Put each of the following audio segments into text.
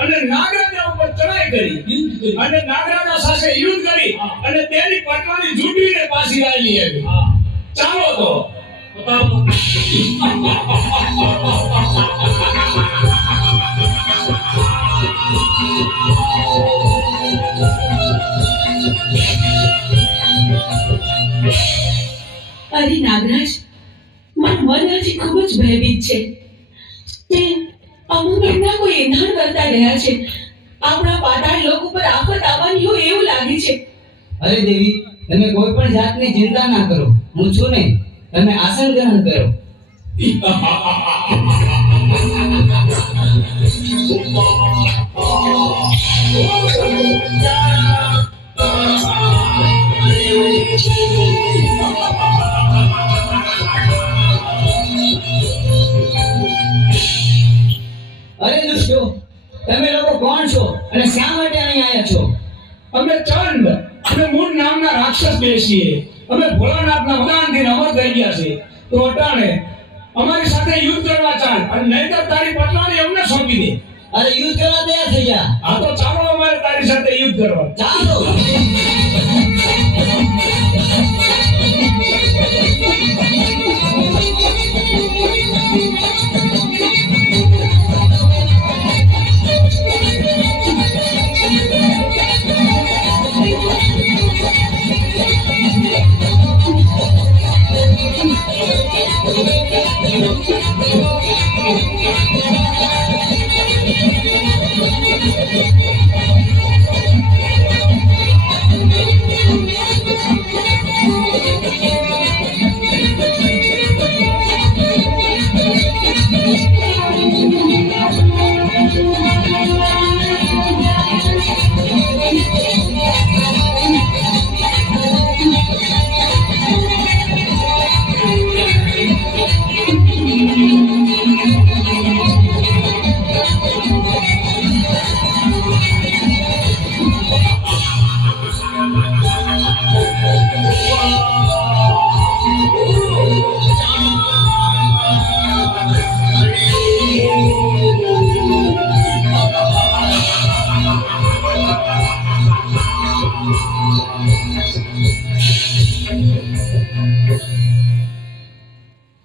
અને નાગરાજા ઉપર ચડાઈ કરી અને નાગરાજા સાથે યુદ્ધ કરી અને તેની પટવાની ઝૂંટવીને પાછી લાવી આવી. ચાલો તો બતાવો. અરે નાગરાજ, મારું મન હજી ખૂબ જ ભયભીત છે. તે અમુક ઘટના કોઈ એંધાણ કરતા રહ્યા છે. આપણા પાતાળ લોક ઉપર આફત આવવાની હોય એવું લાગે છે. અરે દેવી, તમે કોઈ પણ જાતની ચિંતા ના કરો. હું છું ને, તમે આસન ગ્રહણ કરો. અરે દુષ્ટો, તમે લોકો કોણ છો અને શા માટે અહીં આવ્યા છો? અમે ચંદ અને મૂળ નામના રાક્ષસ બેસીએ. અમે ભોળાનાથના વરદાનથી અમર થઈ ગયા છે. તો અટાણે અમારી સાથે યુદ્ધ કરવા ચાલ અને નહીંતર તારી પટલાણી અમને સોંપી દે. અરે યુદ્ધ કરવા તૈયાર થઈ ગયા. હા તો ચાલો અમારે તારી સાથે યુદ્ધ કરવા. ચાલો.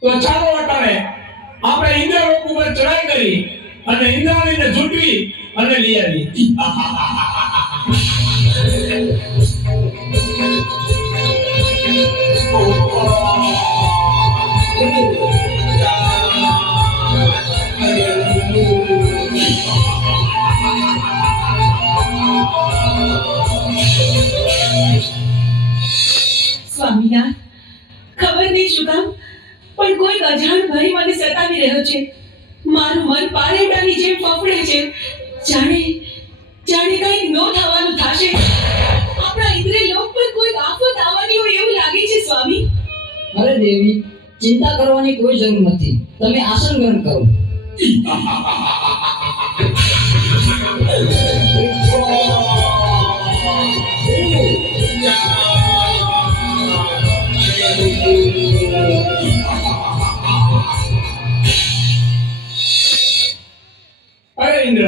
તો ચાલો અટાણે આપણે ઇન્દ્રલોક ઉપર ચડાઈ કરી અને ઇન્દ્રાણીને ઝૂંટવી અને લઈ આવી. સ્વામિનાથ, ખબર નહીં શું કામ પણ કોઈ અજાણ ભય મને સતાવી રહ્યો છે. મારું મન પારેડાની જેમ ફફડે છે. જાણે કંઈક નો થવાનું થશે. આપણા ઇન્દ્રલોક પર કોઈ આફત આવવાની હોય એવું લાગે છે સ્વામી. અરે દેવી, ચિંતા કરવાની કોઈ જરૂર નથી. તમે આસન ગ્રહણ કરો. અરે ઇન્દ્ર,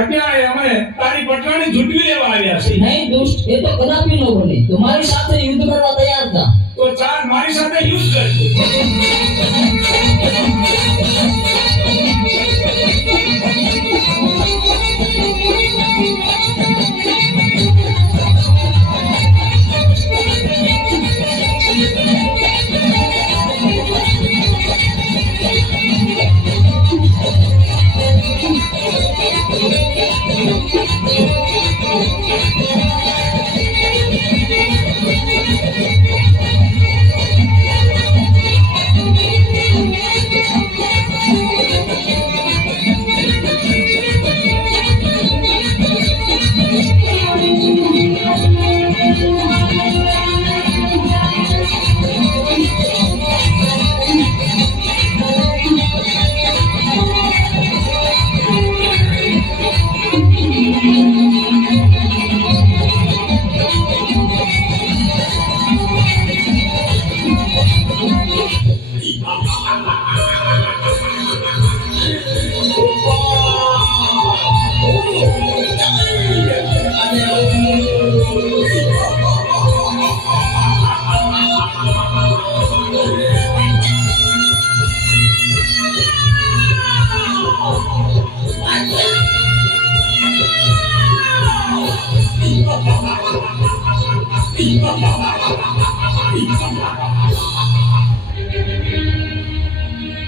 અત્યારે અમે તારી પટરાણી ઝૂંટવી લેવા આવ્યા છીએ. નહીં દુષ્ટ, એ તો કદાપી ન બને. તમારી સાથે યુદ્ધ કરવા તૈયાર હતા. તો ચાલ મારી સાથે યુદ્ધ કરજે.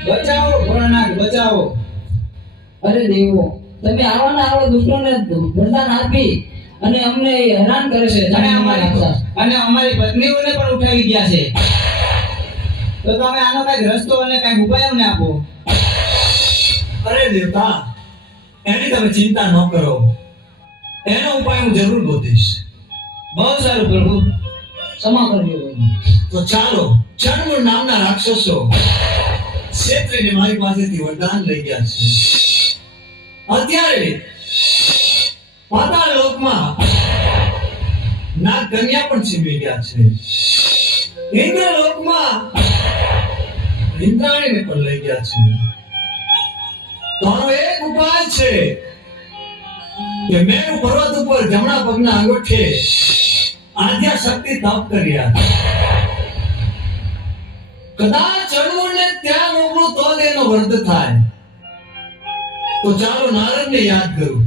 બચાવો ભોળાનાથ બચાવો. અરે દેવો, તમે આવા દુષ્ટોને વરદાન આપી અને અમને હેરાન કરે છે. અને અમારી પત્નીઓને પણ ઉઠાવી ગયા છે. તો તમે આનો કઈક રસ્તો અને કઈક ઉપાય અમને આપો. અરે દેવતા, એની તમે ચિંતા ન કરો, એનો ઉપાય હું જરૂર ગોતીશ. બહુ સારું પ્રભુ. ક્ષમા કરજો. તો ચાલો, ચંડમૂળ નામના રાક્ષસો ક્ષેત્રીને મારી પાસેથી વરદાન લઈ ગયા છે. અત્યારે પાતાળ લોકમાં નાગ કન્યા પણ છીનવી ગયા છે. ઇન્દ્ર લોકમાં ઇન્દ્રાણીને પણ લઈ ગયા છે. તો આનો એક ઉપાય છે કે મેરુ પર્વત ઉપર જમણા પગના અંગૂઠે આદ્યા શક્તિ તપ કર્યા. કદાચ ચંડમૂળને ત્યાં મોકલું તો જ એનો વર્ધ થાય. તો ચાલો નારદને યાદ કરું.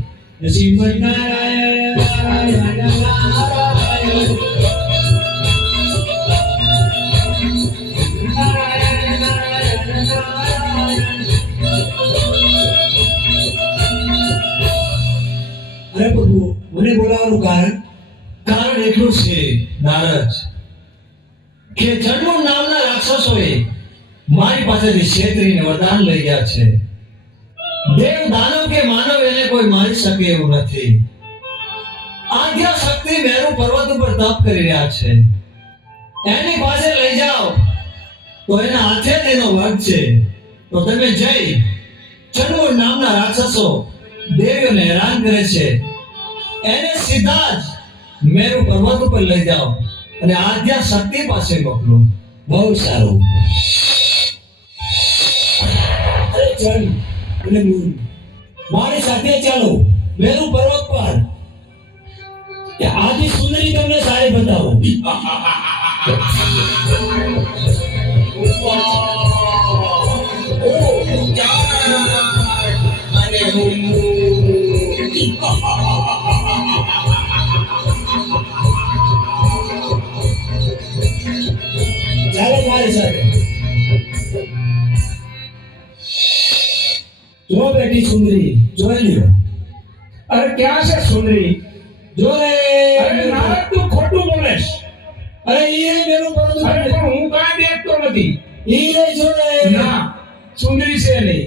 શ્રીમદ નારાયણ નારાયણ નારાયણ અરે પ્રભુ, મને બોલાવવાનું કારણ એટલું છે નારદ કે ચંડમૂળ નામના રાક્ષસોએ મારી પાસેથી ક્ષેત્રીને વરદાન લઈ ગયા છે. દેવ દાનવ કે માનવ એને કોઈ મારી શકે એવું નથી. આદ્યા શક્તિ મેરુ પર્વત ઉપર તપ કરી રહ્યા છે. એની પાસે લઈ જાઓ તો એના હાથે તેનો વધ છે. તો તમે જઈ ચંડમૂળ નામના રાક્ષસો દેવીઓને હેરાન કરે છે એને સીધા જ મેરુ પર્વત ઉપર લઈ જાઓ અને આદ્યા શક્તિ પાસે મોકલો. બહુ સારું. અરે ચંડ અને મૂળ, મારી સાથે ચાલો મેરુ પર્વત પર. કે આજી સુંદરી તમને સારી બતાવો. ચાલો મારી સાથે. જો બેટી સુંદરી, જોઈ લ્યો. અરે ક્યાં છે સુંદરી? જો રે. અરે નારદ, તું ખોટું બોલેશ. અરે ઈ મેરુ પર્વત અરે ઉપર. પણ હું કાંઈ દેખતો નથી. ઈ રે જો રે. ના, સુંદરી છે નહીં.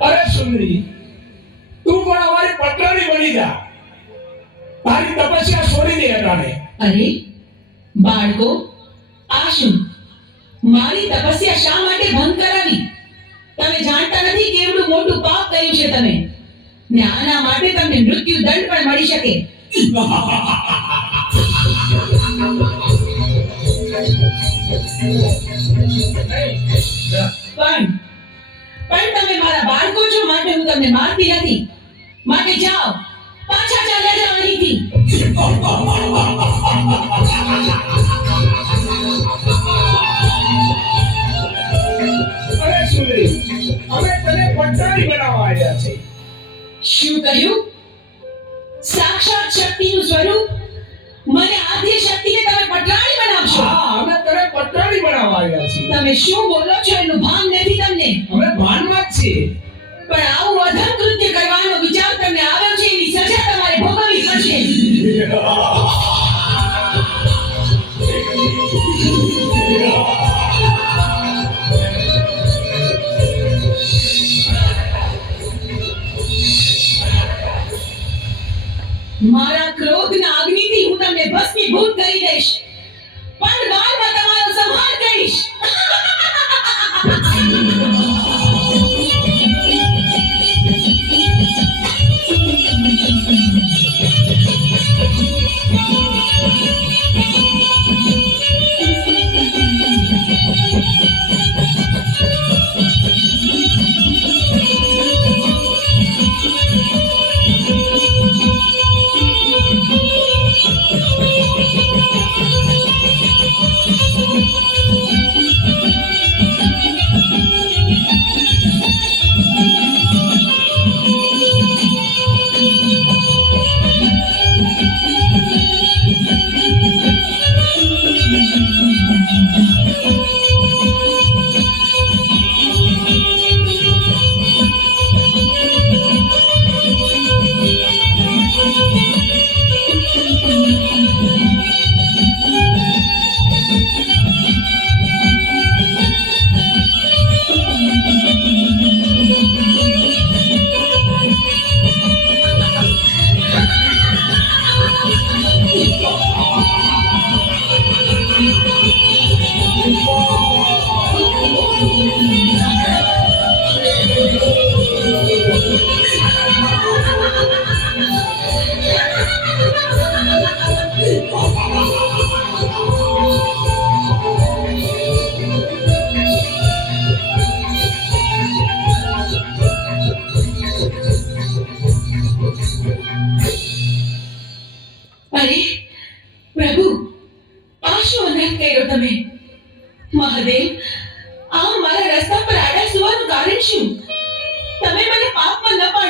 અરે સુંદરી, તું પણ અમારી પટરાણી બની જા. તારી તપસ્યા છોડી દે અટાણે. અરે બાળકો, આ શું? મારી તપસ્યા શા માટે ભંગ કરાવી? તમે જાણતા નથી કેવડું મોટું પાપ કર્યું છે તમે, ને આના માટે તમને મૃત્યુ દંડ પણ મળી શકે. પણ તમે મારા બાળકો છો માટે હું તમને મારતી નથી. માટે જાઓ, પાછા ચાલ્યા જાઓ અહીંથી. અરે સુંદરી, અમે તને પટરાણી બનાવવા આવ્યા છે. શું કહ્યું? સાક્ષાત શક્તિનું સ્વરૂપ મને આદ્ય શક્તિને તમે પટરાણી બનાવશો? હા, અમે તને પટરાણી બનાવવા આવ્યા છીએ. તમે શું બોલો છો એનું ભાન નથી તમને. અમે ભાનમાં જ છીએ. પણ આવું અધમ કૃત્ય કરવાનો વિચાર તમને આવ્યો છે, એની સજા તમારે ભોગવવી પડશે. મારા ક્રોધના અગ્નિથી હું તમને ભસ્મીભૂત કરી દઈશ, પણ વારમાં તમારો સંહાર કરીશ.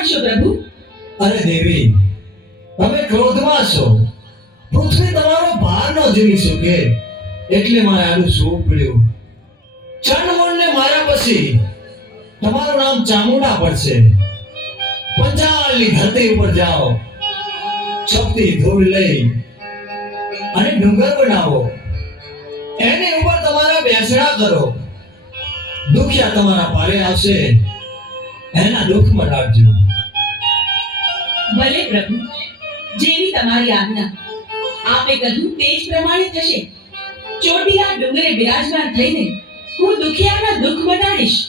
માનશો પ્રભુ? અરે દેવી, તમે ક્રોધમાં છો. પૃથ્વી તમારો ભાર ન ઝીલી શકે એટલે મારે આનું શું પડ્યું. ચંડમુંડને માર્યા પછી તમારું નામ ચામુંડા પડશે. પંચાળની ધરતી ઉપર જાઓ, છપતી ધૂળ લઈ અને ડુંગર બનાવો, એની ઉપર તમારા બેસણા કરો. દુખિયા તમારા પારે આવશે, એના દુઃખ મટાડજો. ભલે પ્રભુ, જેવી તમારી આજ્ઞા. આપે કહ્યું તે જ પ્રમાણે થશે. ચોટીલા ડુંગરે બિરાજમાન થઈને હું દુખિયાના દુઃખ મટાડીશ.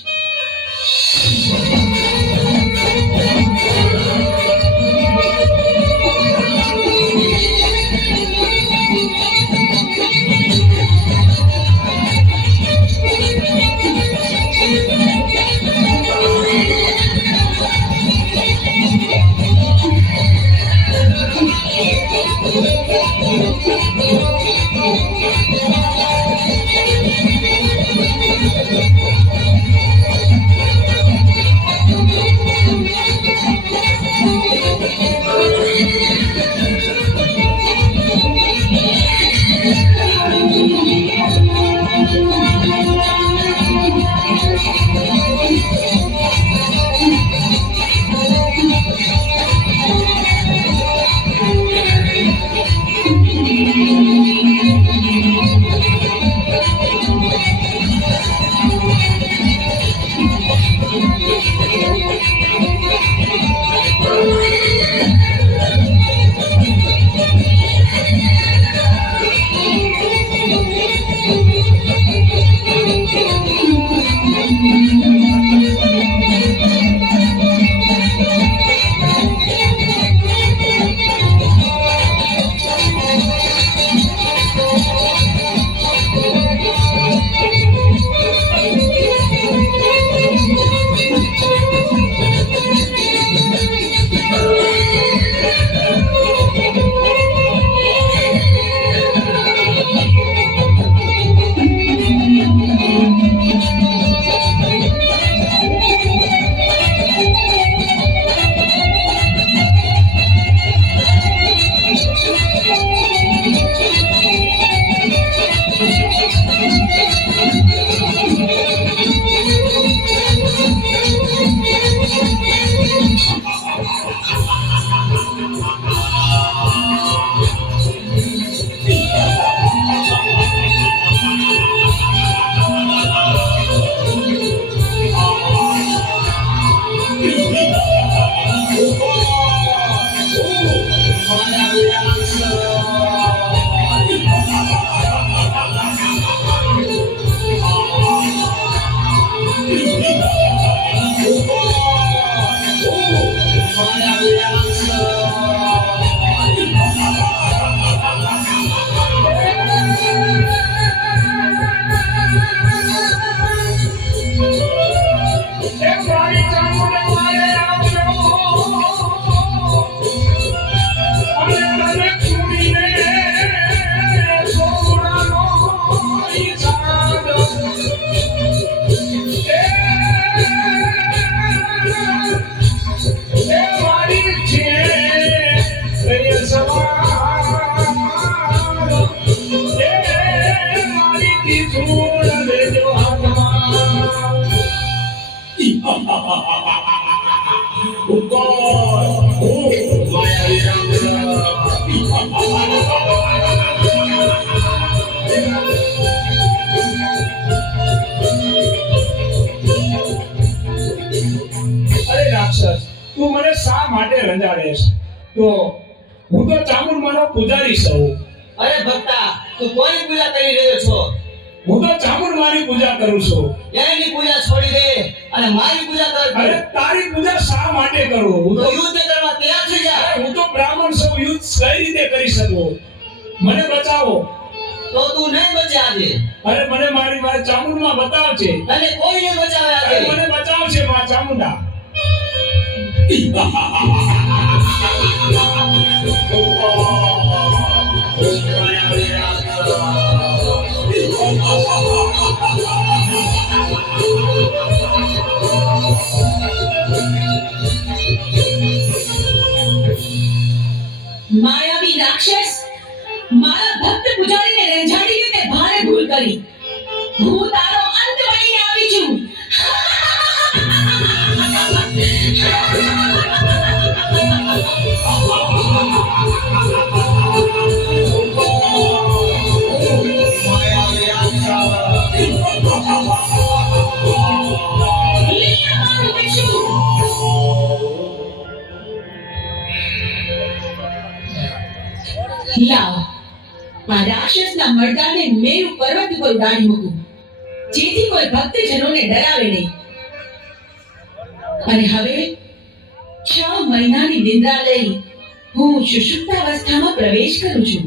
અરે રાક્ષસ, તું મને શા માટે રંજાડે છે? તો હું તો ચામુંડમાનો પૂજારી છું. અરે ભક્તા, તું કોની પૂજા કરી રહ્યો છો? હું તો ચામુંડમાની પૂજા કરું છું. એની પૂજા છોડી દે અને મારી પૂજા કર. અરે તારી પૂજા શા માટે કરું? હું તો તો યુદ્ધ કરવા તૈયાર થઈ જા. અરે હું તો બ્રાહ્મણ છું, યુદ્ધ કઈ રીતે કરી શકું? મને બચાવો. તો તું નહીં બચે આજે. અરે મને મારી ચામુંડમાં બતાવજે. અને કોઈ નહીં બચાવે અરે આજે. મને બચાવશે માં ચામુંડા. રાક્ષસ મારા ભક્ત પુજારીને રેંજાડીને તે ભારે ભૂલ કરી. હું તારો અંત બનીને આવી છું. લાવ આ રાક્ષસના મરદાને મેરુ પર્વત ઉપર ઉડાડી મૂકું, જેથી કોઈ ભક્તજનોને ડરાવે નહીં. અને હવે 6 મહિનાની નિંદ્રા લઈ હું સુષુપ્તાવસ્થામાં પ્રવેશ કરું છું.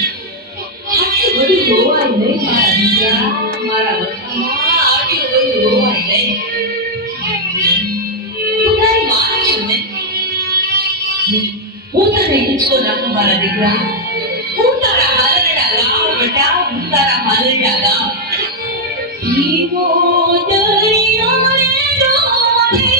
આટલું બધું રોવાય નહીં મારા દીકરા, મારા વતનમાં આટલું બધું રોવાય નહીં. તું તારી માં છું ને, હું તને હિંચકો નાખું મારા દીકરા. હું તારા હાલરડા ગામ બેટા, હું તારા હાલરડા ગામ. ધીમો દરિયો રે ડોલે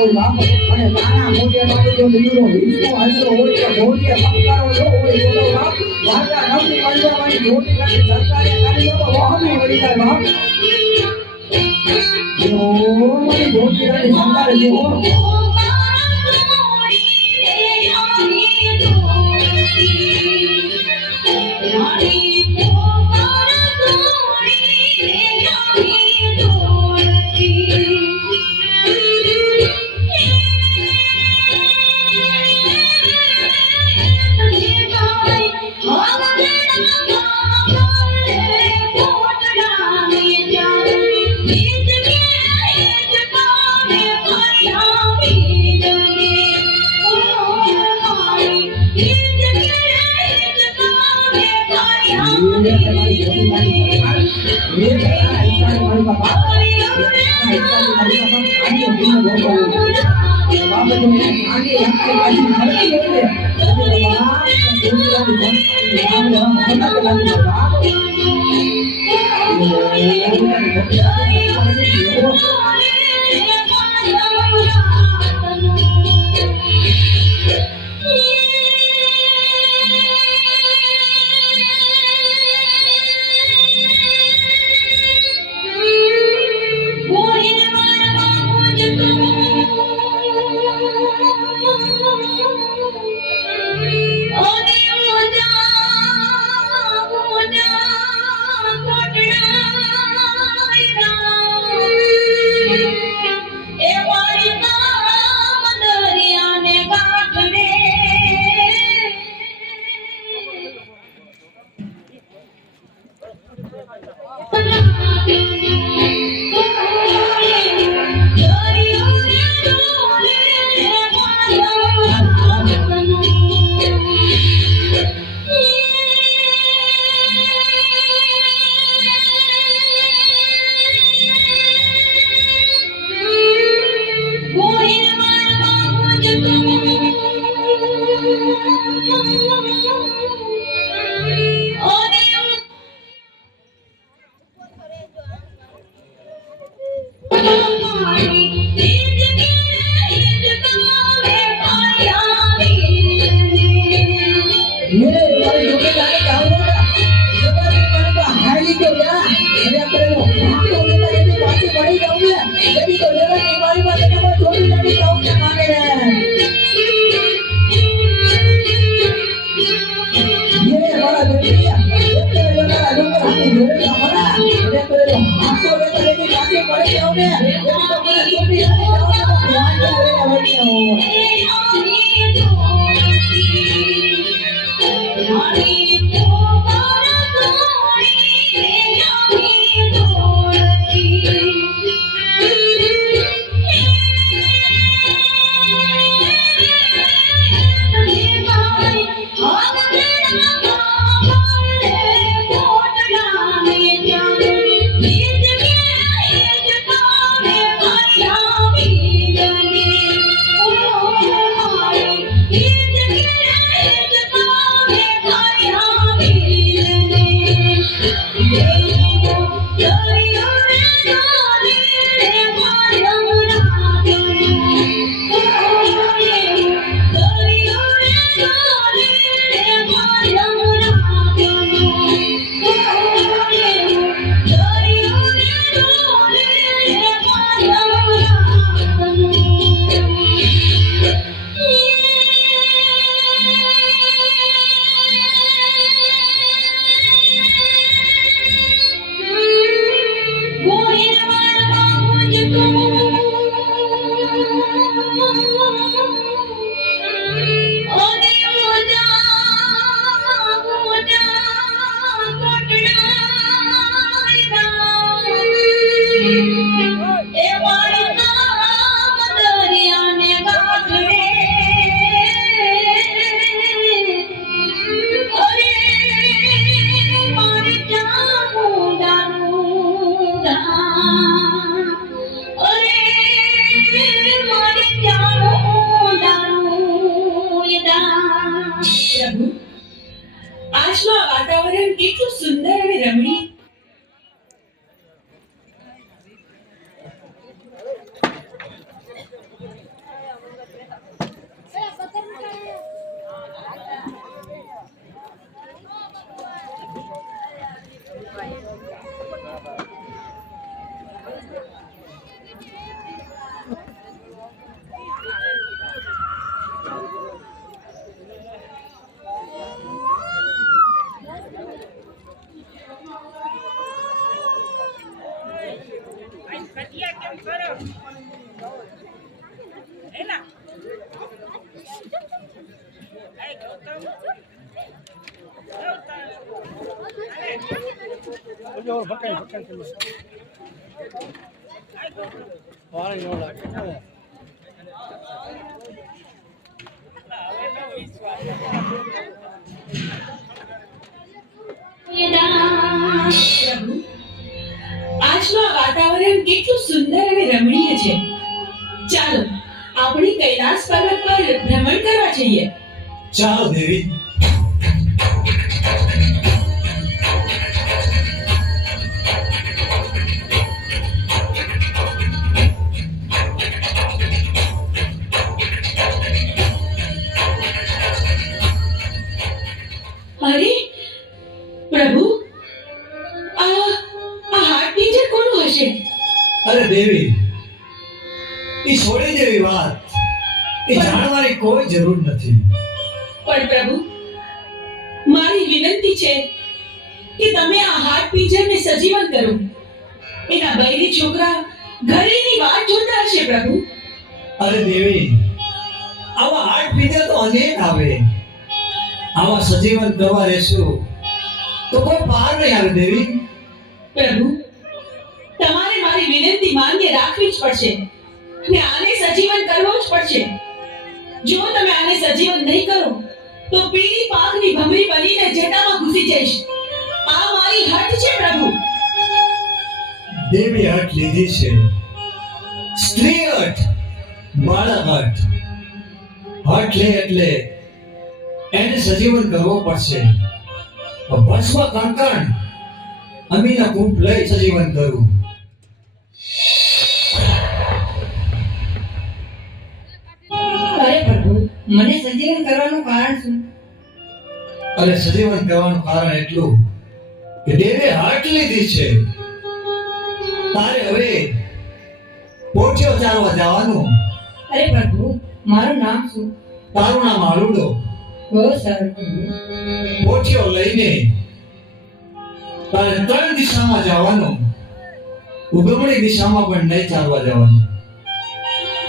હોય બાપ અને અને નાના મોટે માટે જો લીધો વિશ્વ હાલતો હોય કે મોટી સંસ્કારો જો હોય તો બાપ વાર્તા નવની પરિવારની મોટી કરતી સરકારે કરી તો વહમી વળી જાય બાપ ઓ મારી મોટી કરતી સંસ્કારે જો આજનું આ વાતાવરણ કેટલું સુંદર અને રમણીય. પ્રભુ, આજનું આ વાતાવરણ કેટલું સુંદર અને રમણીય છે. ચાલો આપણે કૈલાસ પર્વત પર ભ્રમણ કરવા જઈએ. ચાલો દેવી. અરે પ્રભુ, આ હાડ પિંજર કોનું હશે? અરે દેવી, એ છોડી દેવી વાત, એ જાણવાની કોઈ જરૂર નથી. પણ પ્રભુ, મારી વિનંતી છે કે તમે આ હાડ પિંજરને સજીવન કરો. એના બૈરી છોકરા ઘરેની વાટ જોતા હશે પ્રભુ. અરે દેવી, આવા હાડ પીધા તો અનેક આવે. આવા સજીવન કરવા રહેશું તો કોઈ પાર નહીં આવે દેવી. પ્રભુ, તમારે મારી વિનંતી માન્ય રાખવી જ પડશે ને આને સજીવન કરવો જ પડશે. જો તમે આને સજીવન નહીં કરો તો પીળી પાકની ભમરી બનીને જટામાં ઘૂસી જઈશ. આ મારી હઠ છે પ્રભુ. દેવી હઠ લીધી છે, સ્ત્રી હઠ, બાળક હઠ. હઠ લે એટલે એને સજીવન કરવો પડશે. ભસ્મ કંકણ અમીના કૂપ લઈ સજીવન કરવું. અરે પ્રભુ, મને સજીવન કરવાનું કારણ શું? અરે સજીવન કરવાનું કારણ એટલું કે દેવે હઠ લીધી છે. તારે હવે પોઠિયો ચારવા જવાનું. અરે પ્રભુ, મારું નામ શું? તારું નામ આલુડો. બહુ સારું પ્રભુ. પોઠિયો લઈને તારે 3 દિશામાં જવાનું. ઉગમણી દિશામાં પણ નહીં ચાલવા જવાનું.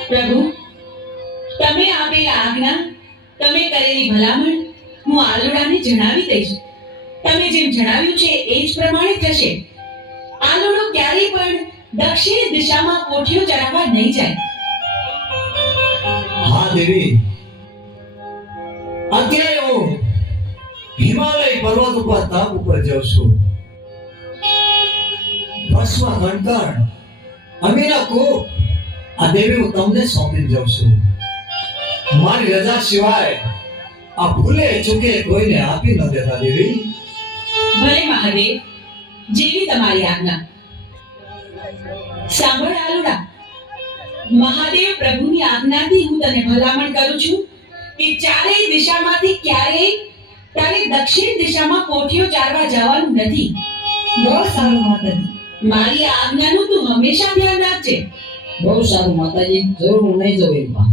પ્રભુ, તમે આપેલા આજ્ઞા, તમે કરેલી ભલામણ હું આલુડાને જણાવી દઈશ. તમે જેમ જણાવ્યું છે એ જ પ્રમાણે થશે. આલુડો ક્યારેય પણ દક્ષિણ દિશામાં કોઠીઓ ચડાવવા નહીં જાય. હા દેવી, અત્યારે હું હિમાલય પર્વત ઉપર તપ ઉપર જાઉં છું. ભસ્મ કંકણ અમીના કૂપ આ દેવી હું તમને સોંપી જાઉં છું. મારી રજા સિવાય આ ભૂલે ચૂકે કોઈને આપી ન દેતા દેવી. ભલે મહાદેવ, જેવી તમારી આજ્ઞા. સાંભળ આલુડા, મહાદેવ પ્રભુની આજ્ઞાથી હું તને ભલામણ કરું છું કે ચારેય દિશામાંથી ક્યારેય તારે દક્ષિણ દિશામાં કોઠીઓ ચારવા જવાનું નથી. બહુ સારું માતાજી. મારી આજ્ઞાનું તું હંમેશા ધ્યાન રાખજે. બહુ સારું માતાજી, જરૂર હું નહીં જઉં એમાં.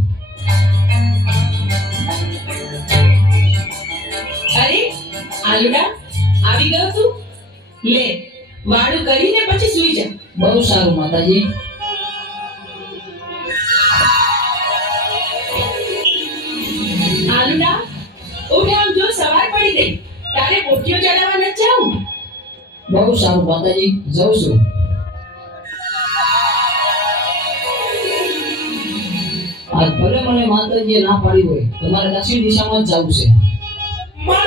અરે આલુડા, આવી ગયો તું? લે, વાળું કરીને પછી સૂઈ જા. બહુ સારું માતાજી. આલુડા, ઉઠ, આમ જો સવાર પડી ગઈ. તારે કોઠીઓ ચડાવવા નથી જાવું? બહુ સારું માતાજી, જાઉં છું. આજ ભલે મને માતાજીએ ના પાડી હોય, તમારે દક્ષિણ દિશામાં જ જવું છે. What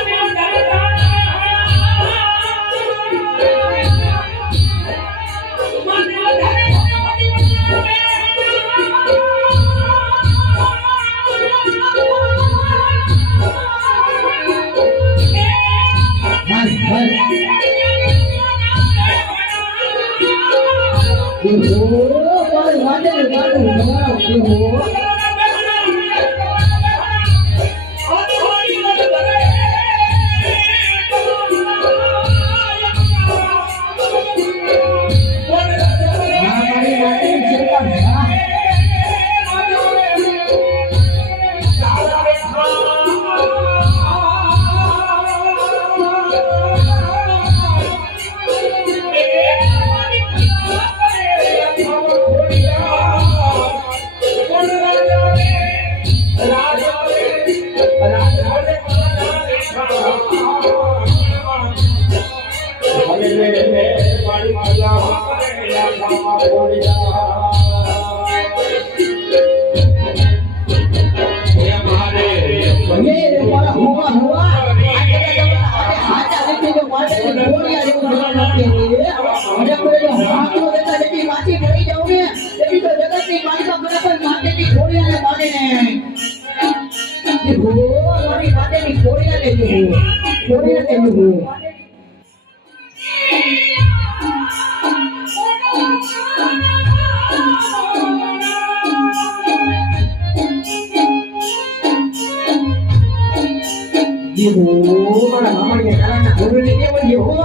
ये वाला हुआ हुआ हाथ आके जो मारते हैं गोलियां जो लगती है मुझे कोई जो हाथ को देता है कि माची पड़ी जाओगे तभी तो जगत की माई का बराबर मारते की गोलियां ने मारे ने ये वो हमारी माते की गोलियां ले जो गोलियां ले जो ये वो मारा मामा के कारण ना बोल लेके वो ये हो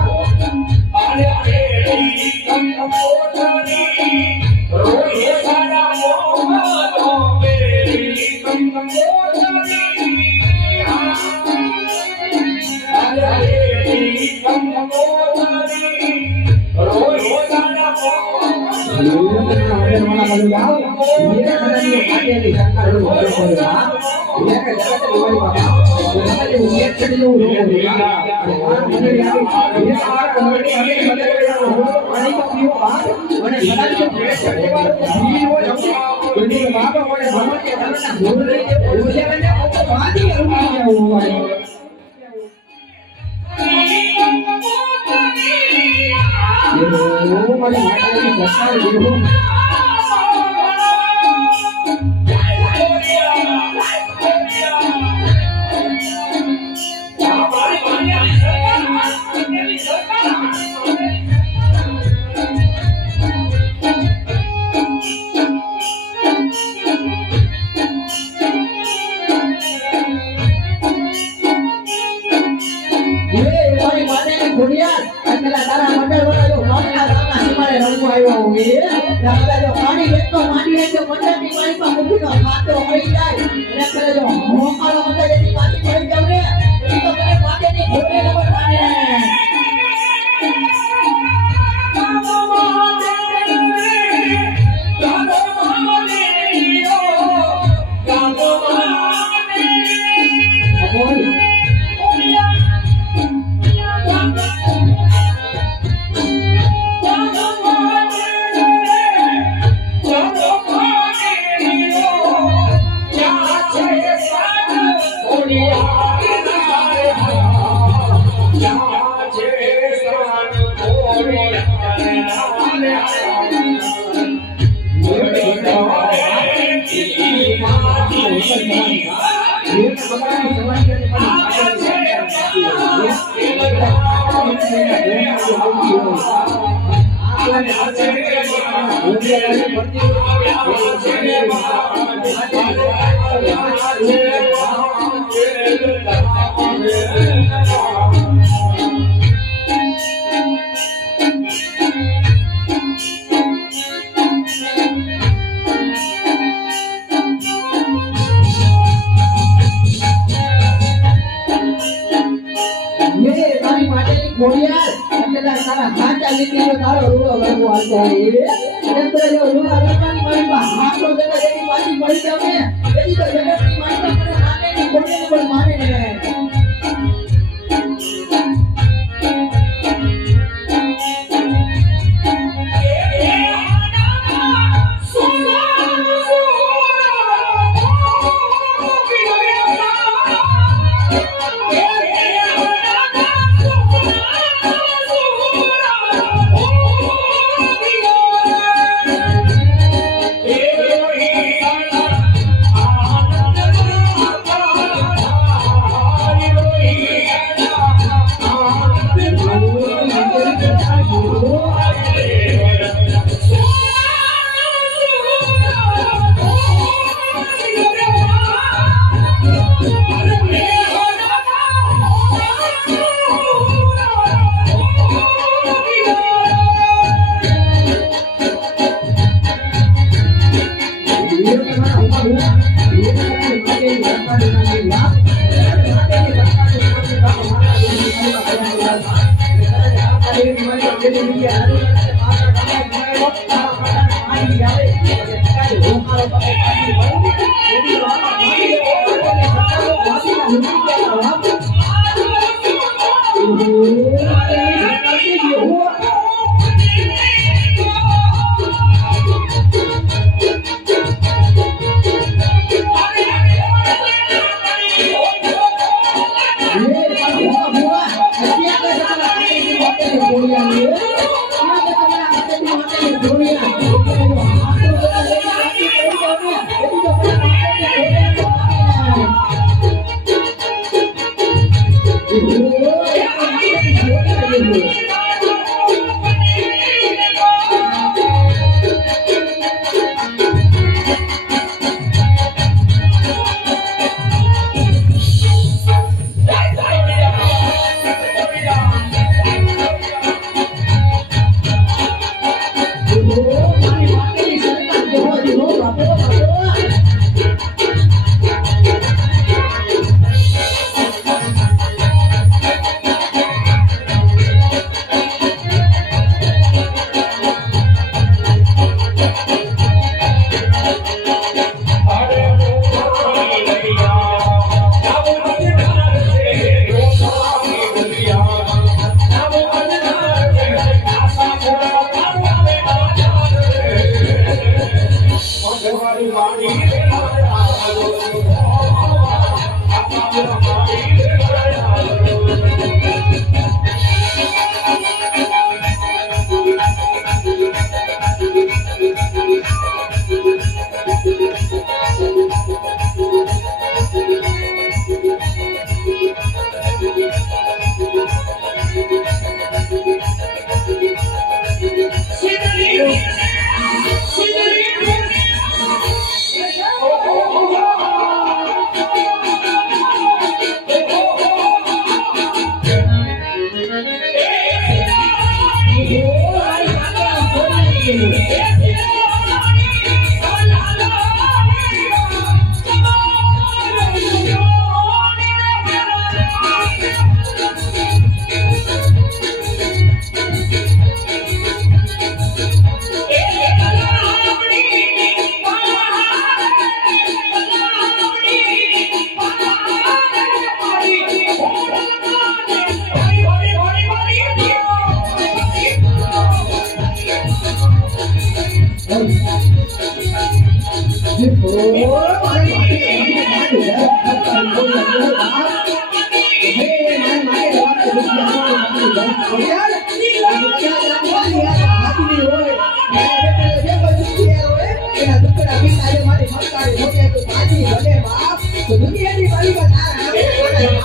દુનિયાની માલિકા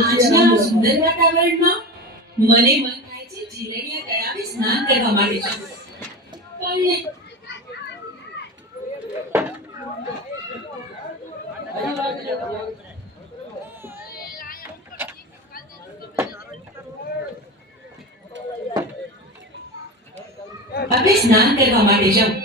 આજના સુંદર વાતાવરણમાં મને મન થાય છે જીલડિયા તળાવે સ્નાન કરવા માટે જવું. પણ આપણે સ્નાન કરવા માટે જવું.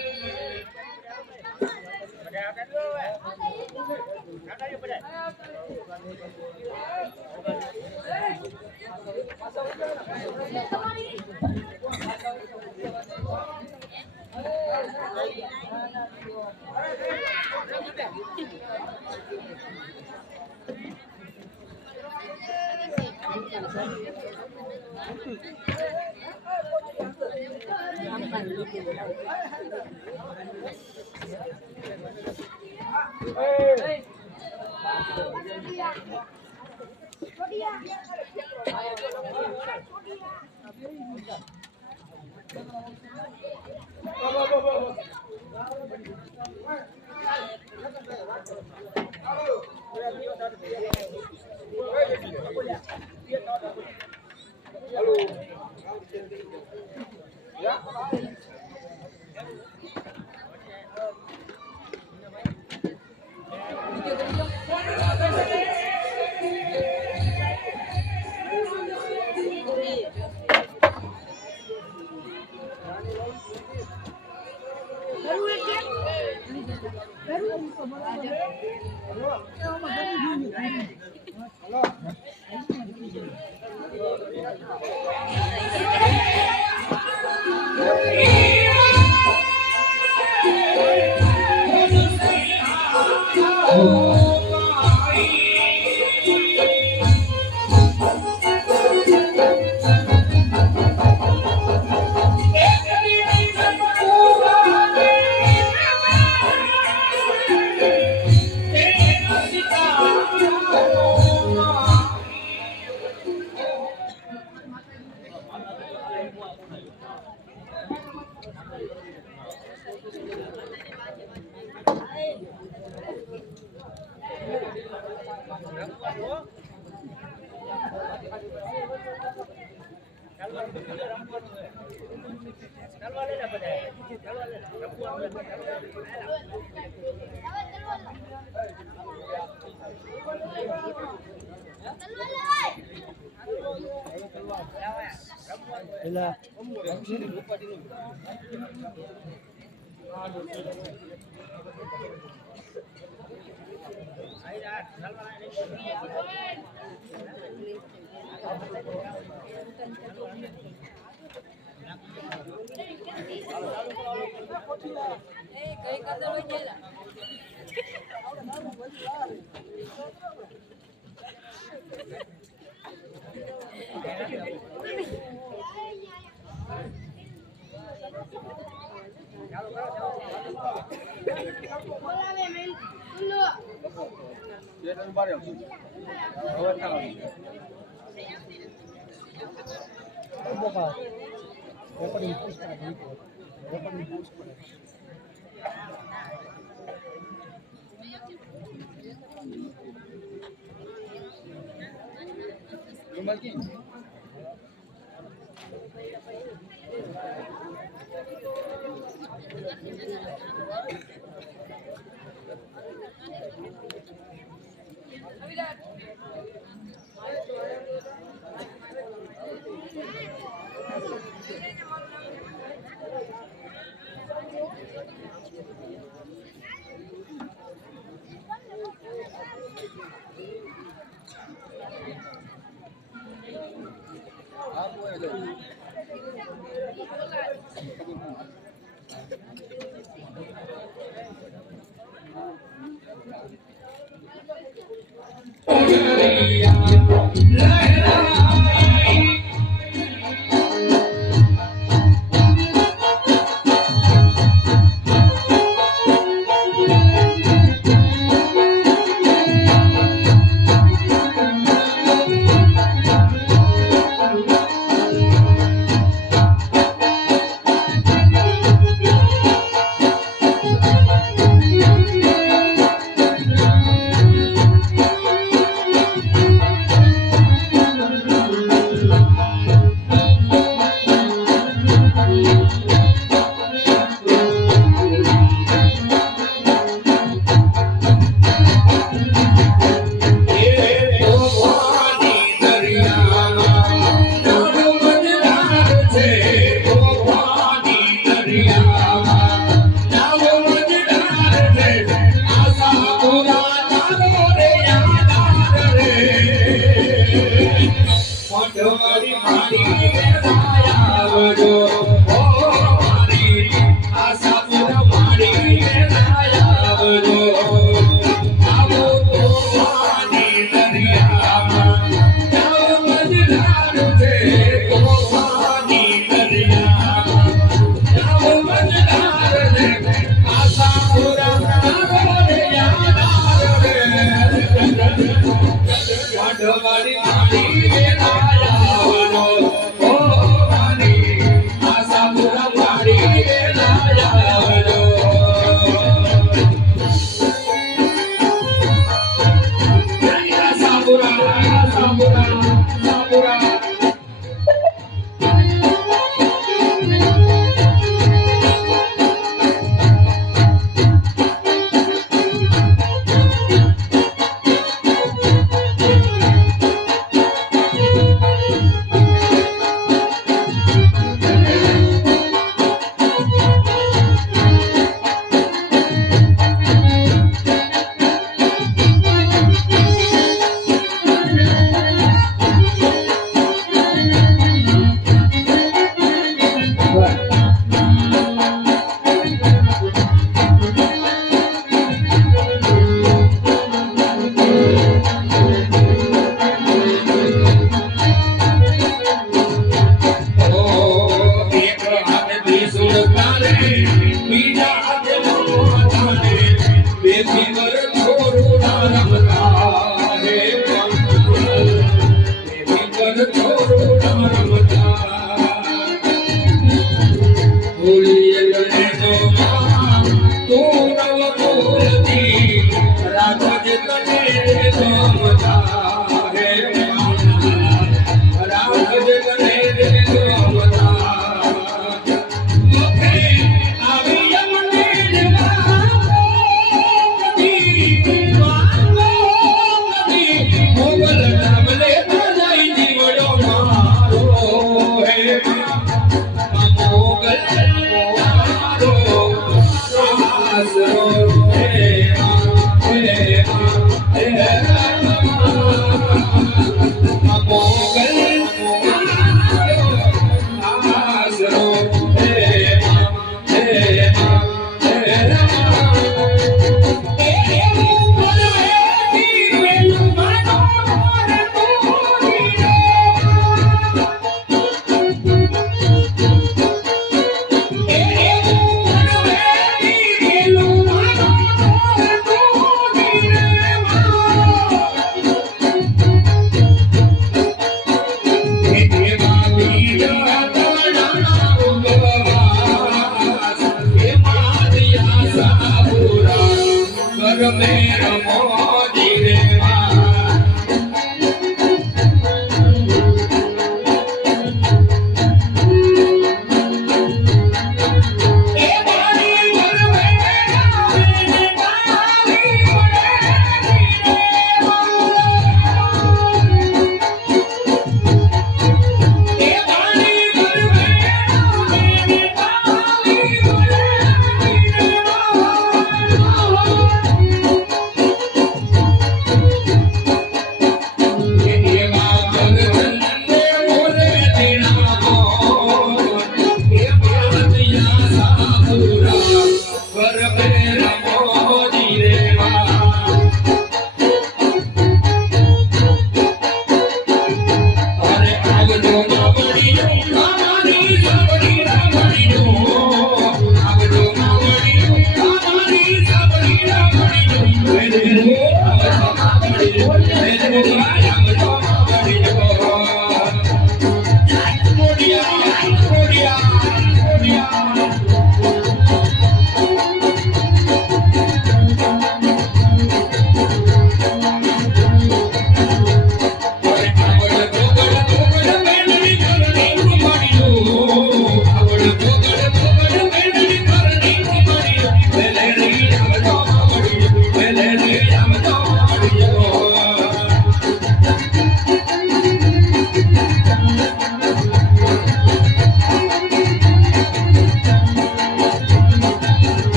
આવી યમન Oh,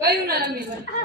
કયું ના રમી બસ?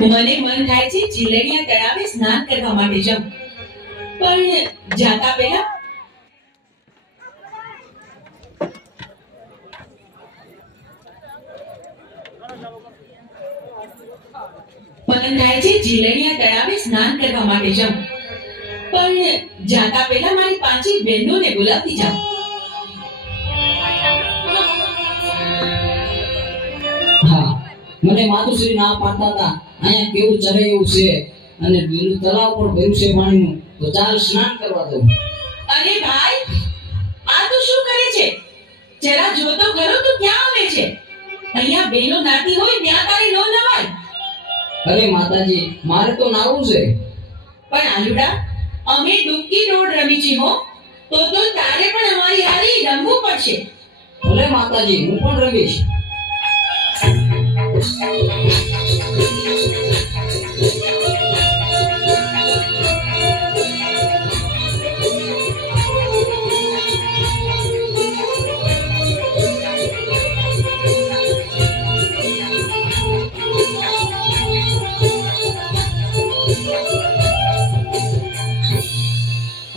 મને મન થાય છે જીલડિયા તળાવે સ્નાન કરવા માટે જાઉં, પણ જાતા પહેલા મન થાય છે જીલડિયા તળાવે સ્નાન કરવા માટે જાઉં, પણ જાતા પહેલા મારી પાંચી બહેનોને બોલાવતી જાઉં. હા, મને માતુશ્રી ના પાડતા હતા અહીંયા કેવું ચરે એવું છે અને પેલું તળાવ પણ ભર્યું છે પાણીનું, તો ચાલ સ્નાન કરવા દઉં. અરે ભાઈ, આ તું શું કરે છે? જરા જો તો ખરો, તું ક્યાં આવે છે? અહીંયા બહેનો નાતી હોય ત્યાં તારે ન નવાય. અરે માતાજી, મારે તો નાવું છે. પણ આલુડા, અમે ડૂબકી દોડ રમી છે હો, તો તારે પણ અમારી હારે રમવું પડશે. ભલે માતાજી, હું પણ રમીશ.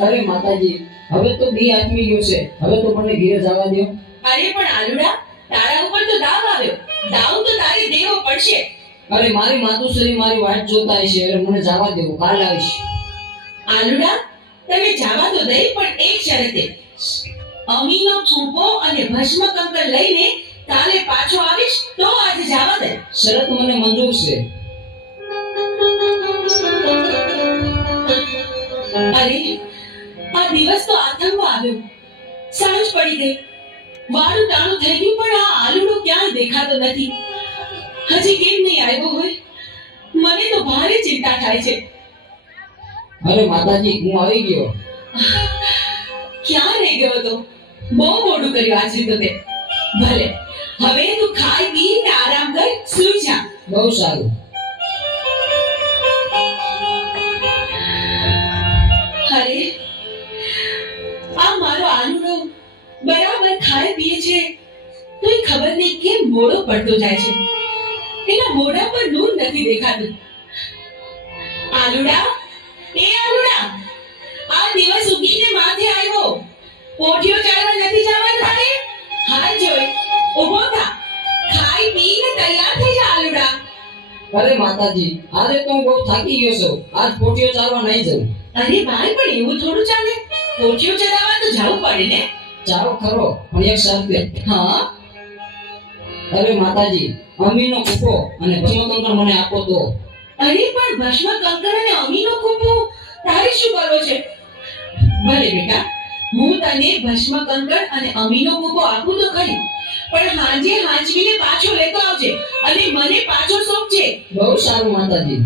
અરે માતાજી, હવે તો દી આથમી ગયો છે, હવે તો મને ઘરે જવા દો. અરે પણ આલુડા, તારા ઉપર તો દાવ આવ્યો, દાવ તો તારે દેવો પડશે. અરે મારી માતુશ્રી મારી વાટ જોતા હશે, એટલે મને જવા દેવો, કાલ આવીશ. આલુડા, તમે જવા તો દઈ, પણ એક શરતે. અમીનો ફૂંકો અને ભસ્મ કંકર લઈને કાલે પાછો આવીશ તો આજે જવા દે. શરત મને મંજૂર છે. અરે, આ દિવસ તો આથમવા આવ્યો, સાંજ પડી ગઈ, વાળું ટાણું થઈ ગયું, પણ આ આલુડો ક્યાંય દેખાતો નથી. હજી કેમ નહીં આવ્યો હોય? મને તો ભારે ચિંતા થાય છે. અરે માતાજી, હું આવી ગયો. ક્યાં રહી ગયો તો? બહુ મોડું કર્યું આજે તો તે. ભલે, હવે તું ખાઈ પીને આરામ કર, સૂઈ જા. બહુ સારું. અરે, આ મારો આલુડો બરાબર ખાય પીએ છે, તોય ખબર નહીં કેમ મોડો પડતો જાય છે. એના મોઢા પર નૂર નથી દેખાતું. આલુડા, એ આલુડા, આ દિવસ ઉગીને માથે આવ્યો, પોઠિયો ચાલવા નથી જવાનું તારે? હાલ જોઈ ઊભો થા, ખાઈ પીને તૈયાર થઈ જા આલુડા. અરે માતાજી, આજે તો હું બહુ થાકી ગયો છું. આજ પોટીયો ચાલવા નહીં જાઉં. અરે ભાઈ પણ એવું થોડું ચાલે, પોઠિયો ચડાવવા તો જવું પડે ને. ચાલો ખરો, પણ એક શરતે. હા અરે માતાજી, અમીનો કૂપો અને ભસ્મતંત્ર મને આપો તો. અરે પણ ભસ્મ કંકર અને અમીનો કૂપો તારે શું કરવો છે? ભલે બેટા, હું તને ભસ્મ કંકર અને અમીનો કૂપો આપું તો ખરી, પણ હાંજે હાંચવીને પાછો લેતો આવજે અને મને પાછો સોંપજે. બહુ સારું માતાજી.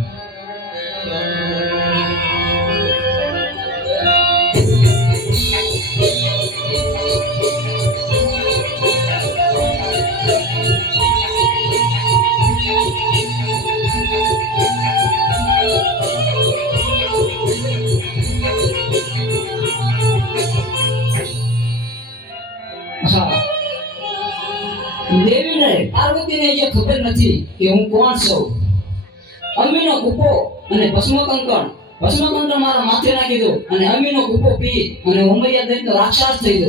હા, દેવીને પાર્વતીને જે ખબર નથી કે હું કોણ છું. અમીનો કૂપો અને ભસ્મકંકણ મારા માથે નાખી દો અને અમીનો કૂપો પી અને ઉમરિયા દૈત્ય રાક્ષસ થઈ દો.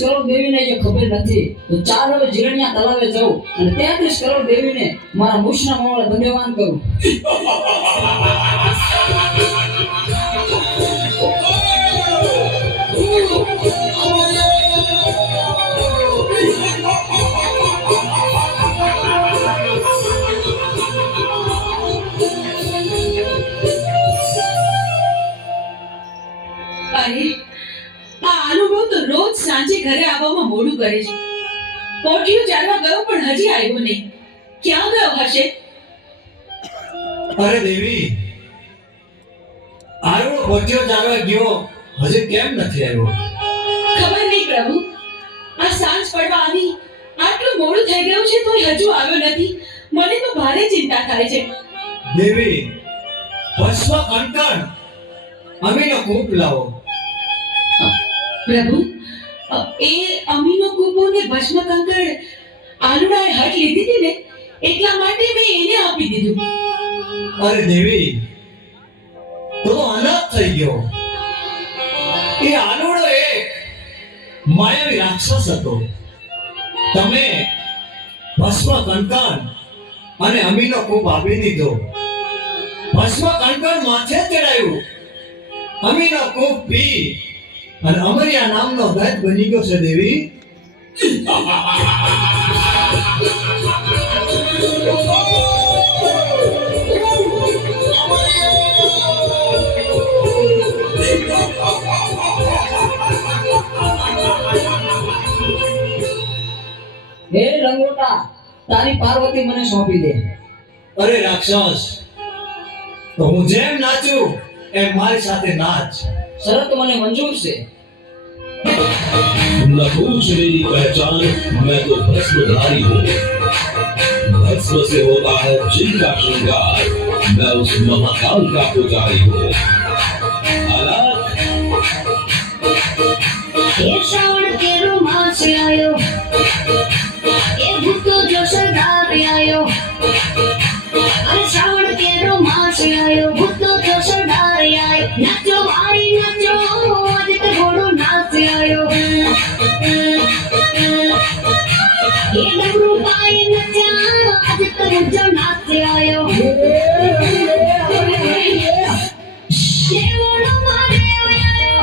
કરોડ દેવીને જે ખબર નથી તો ચાલ હવે જીરણિયા તલાવે જાઉં અને 33 કરોડ દેવીને મારા મુશના મોળે બંધવાન કરું. અરે આ અનુભવ તો રોજ સાંજે ઘરે આવવામાં મોડું કરે છે. પોટિયું ચાલવા ગયો પણ હજી આવ્યો નહીં. ક્યાં ગયો હશે? અરે દેવી, આવ્યો પોતિયો ચાલવા ગયો, હજી કેમ નથી આવ્યો? ખબર નહીં પ્રભુ, આ સાંજ પડવા આવી, આટલું મોડું થઈ ગયું છે તોય હજુ આવ્યો નથી. મને તો ભારે ચિંતા થાય છે. દેવી, ભસ્મ કંકણ અમીનો કૂપ લાવો. પ્રભુ, એ અમીનો કૂપો ને ભસ્મ કંકર આલુડાએ હટ લીધી હતી ને, એટલા માટે મેં એને આપી દીધું. અરે દેવી, તો અનાથ થઈ ગયો. એ આલુડો એક માયાવી રાક્ષસ હતો. તમે ભસ્મ કંકણ અને અમીનો કૂપ આપી દીધો. ભસ્મ કંકણ માથે ચડાયું, અમીનો કૂપ પી અને અમરિયા નામનો દૈત બની ગયો છે દેવી. હે લંગોટા, તારી પાર્વતી મને સોંપી દે. અરે રાક્ષસ, તો હું જેમ નાચું એમ મારી સાથે નાચ. શરત મને મંજૂર છે. न पूछ मेरी पहचान, मैं तो भस्मधारी हूँ। भस्म से होता है जिनका श्रृंगार, मैं उस महाकाल का पुजारी हूँ। अलग ये श्रावण केरो मास आयो, ये भूतो जो सरदार आयो। अरे श्रावण केरो मास आयो, भूतो जो सरदार आयो। नाचो भाई नाचो, आज तो घोड़ो नाच आयो। ये डमरू पाए नचा, आज तो मुझो नाच आयो। ये घोड़ो मारे आयो,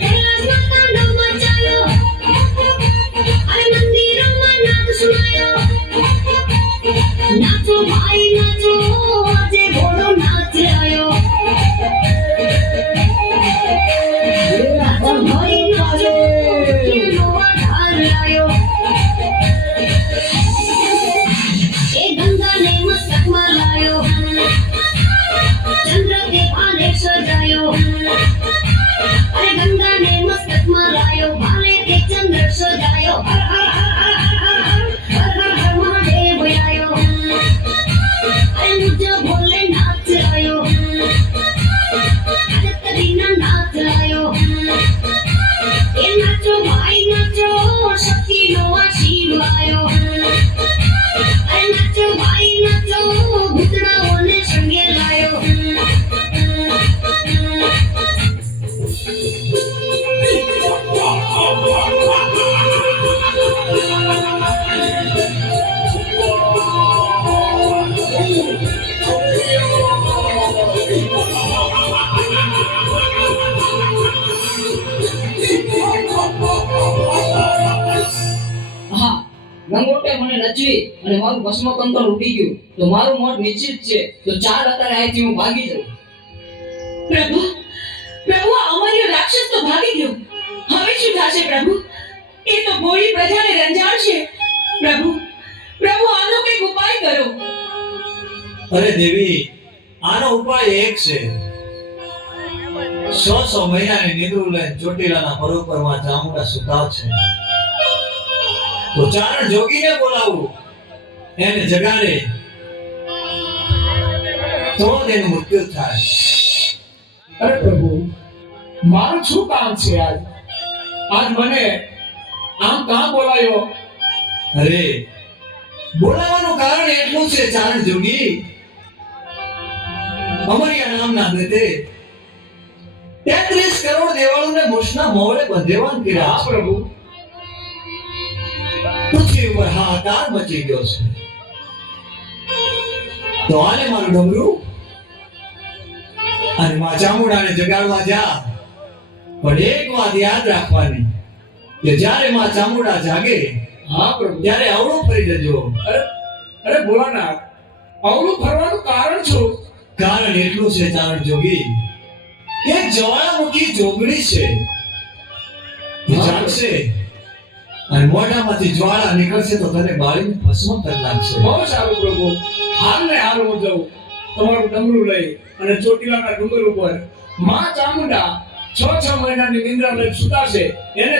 कैलाश माता नो मचायो। अरे मंदिरों में नाच सुनायो। नाचो भाई नाचो, आज घोड़ो नाच आयो। नाचो भाई नाचो, ये नवा धार आयो। ए गंगा ने मस्तक में लायो, चंद्र के भाले सजायो। अरे गंगा ने मस्तक में लायो, भाले के चंद्र सजायो। हर हर हर हर हर हर हर हर हर महादेव आयो। अरे मुझे भोले नाच आयो, अरे करीना नाच आयो। ये नाचो भाई नाचो, शक्ति नो शिव आयो। अरे नाचो भाई नाचो, भूतड़ाओं ने संगे लायो। હા, લંગોટે મને નચવી અને મારું ભસ્મ કંકણ ઉડી ગયું તો મારું મોત નિશ્ચિત છે. તો ચાલ અત્યારે અહીંથી હું ભાગી જાઉં. પ્રભુ પ્રભુ આ અમર્ય રાક્ષસ તો ભાગી ગયો. હવે શું થશે પ્રભુ? એ તો ભોળી પ્રજાને રંજાડશે. પ્રભુ પ્રભુ આનો કંઈક ઉપાય કરો. અરે દેવી, આનો ઉપાય એક છે. 100 મહિનાની નિદ્રું લઈને ચોટીલાના પરોપરમાં ચામુંડા સુતા છે. તો ચારણ જોગીને બોલાવું, એને જગાડે તો તેનું મૃત્યુ થાય. અરે પ્રભુ, મારું શું કામ છે આજ? આજ મને આમ કાં બોલાયો? અરે બોલાવાનું કારણ એટલું છે ચારણ જોગી, અમરિયા નામના દૈતે 33 કરોડ દેવાળોને મૂછના મોવડે બંધેવાન કર્યા હા છે. પ્રભુ. પૃથ્વી ઉપર હાહાકાર મચી ગયો છે. તો આને મારું ડમરું અને માં ચામુંડાને જગાડવા જા. પણ એક વાત યાદ રાખવાની કે જ્યારે માં ચામુંડા જાગે હા પ્રભુ. ત્યારે અવળું ફરી જજો. અરે ભોળાનાથ, અવળું ફરવાનું કારણ શું? કારણ એટલું છે ચારણ જોગી, કે જ્વાળામુખી જોગણી છે. તે જાગશે અને મોઢામાંથી જ્વાળા નીકળશે તો તને બાળીને ભસ્મ કરી નાખશે. બહુ સારું પ્રભુ. હાલ ને હાલ હું જાઉં તમારું ડમરું લઈ અને ચોટીલાના ડુંગર ઉપર માં ચામુંડા 6 મહિનાની નિંદ્રા લઈ સુતાશે. એને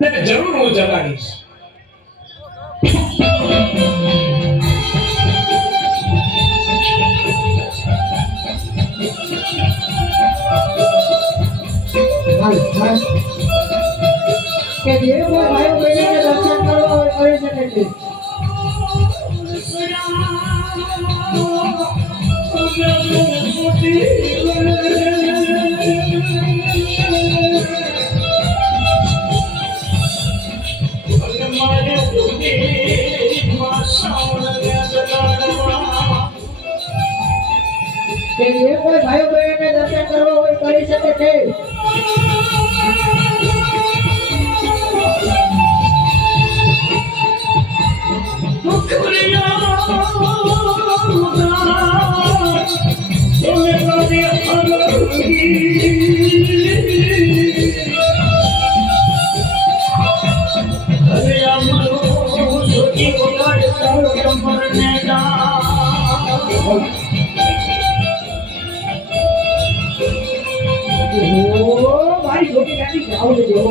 ને જરૂર હું જગાડીશ. કે જે કોઈ ભાઈઓ બહેનોને દર્શન કરવા હોય કરી શકે છે. કે જે કોઈ ભાઈઓ બહેનોને દર્શન કરવા હોય કરી શકે છે. ઓ ભાઈ જોકે કાઢી જાવ ને જેવો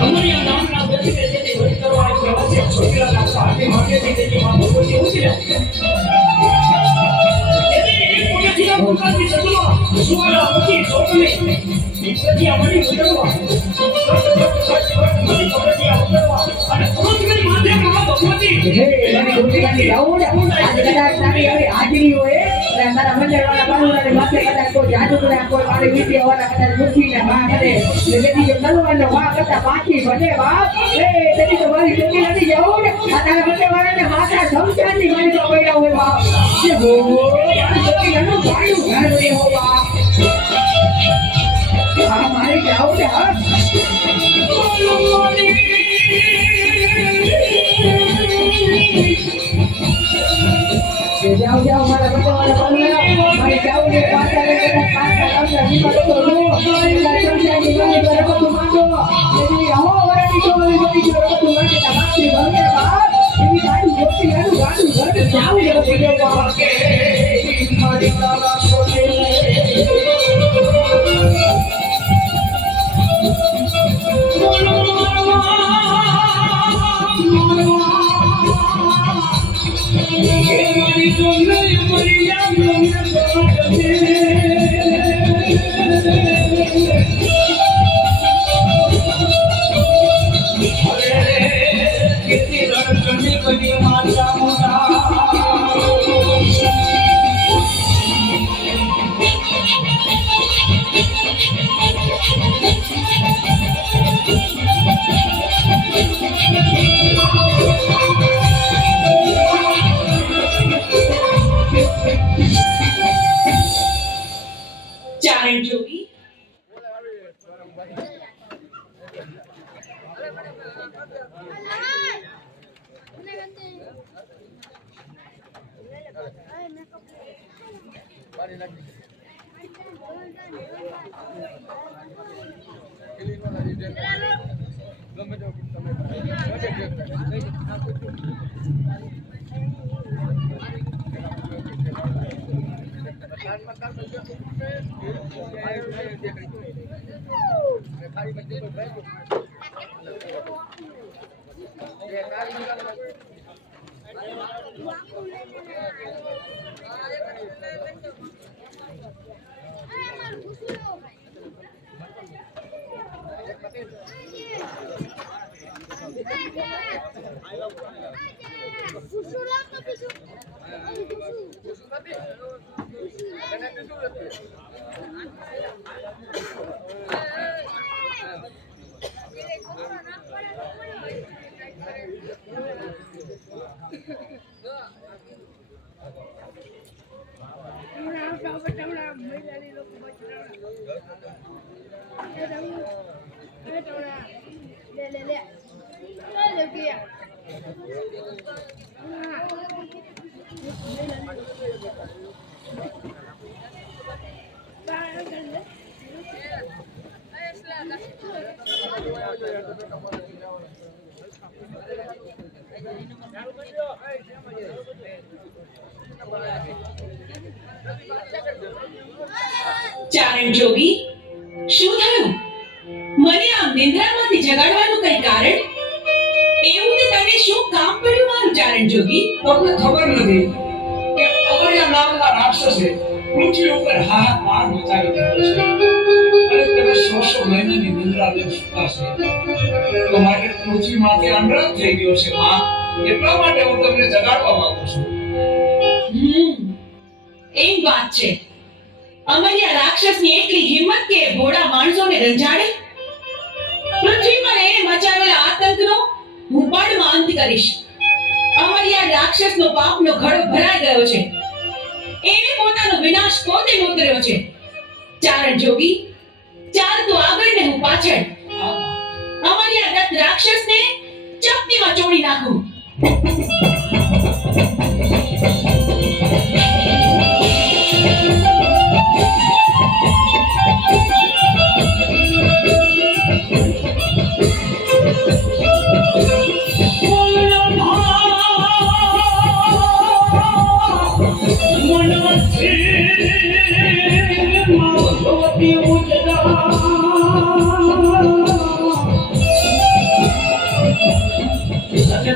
અમારી આ ગામના બચીને જેની વળી કરવાની પ્રવાસી છોકરાના સાથે માટેથી તેની માં ભગવતી ઉતર્યા એને એક પગથિયા પોતાની જગમાં સુવાળા મૂકી ચોકને પગથિયા મળી ઉતરવા મળી પગથિયા ઉતરવા અને પહોંચની માથે માં ભગવતી હે મને ગોટીલાની જાવું ને આજ કદાચ તારી હવે હાજરી હોય અને તારા મંદિરવાળા બાળુડાની માથે કદાચ કોઈ જાદુ કરે કોઈ મારી વીટી હોવાના કદાચ મૂકીને માં કરે તેથી જો તલવારનો માં કરતા બાકી ભલે બાપ એ તેથી તો મારી ગોટીલાની જાવું ને આ તારા મંદિરવાળાને માથા સમજાની મારી તો પડ્યા હોય બાપ જે હો ગોટીલાનું ભાડું ઘર હોય હો બાપ આ મારી જાવું ને હા જાઓ જાઓ મારા બધાવાળા બોલવા મારી જાઓ ને પાછા લઈને પાછા તમને વિમત તો લો એલા ચમચાની વાલી પર રબતું માંગો એની હો વરાની ચોરી બની ગયો રબતું માંગે તા બાકી ભરને બાપ એની તારી ગોટી આનું ગાડું ઘર જાવ ને બોલ્યો બાપ કે મારી તારા છોડે ચારણ જોગી ચારણ જોગી, શું થયું? મને આમ નિંદ્રામાંથી જગાડવાનું કઈ કારણ? એવું તે તને શું કામ પડ્યું મારું ચારણ જોગી? તમને ખબર નથી કે અમરિયા નામના રાક્ષસે પૃથ્વી ઉપર હાહાકાર મચાવી દીધો છે અને તમે 100 મહિનાની નિંદ્રા લેવ સુકાશે તો માટે પૃથ્વીમાંથી અંડરક થઈ ગયો છે માં. એટલા માટે હું તમને જગાડવા માંગુ છું. એમ વાત છે. અમરિયા રાક્ષસની એટલી હિંમત કે ભોળા માણસોને રંજાડે? પૃથ્વી પર એને મચાવેલા આતંકનો હું પળમાં અંત કરીશ. અમરિયા રાક્ષસનો પાપનો ઘડો ભરાઈ ગયો છે. એને પોતાનો વિનાશ પોતે નોતર્યો છે. ચારણ જોગી, ચાલ તું આગળ ને હું પાછળ. અમરિયા દત્ત રાક્ષસને ચપટીમાં ચોળી નાખું.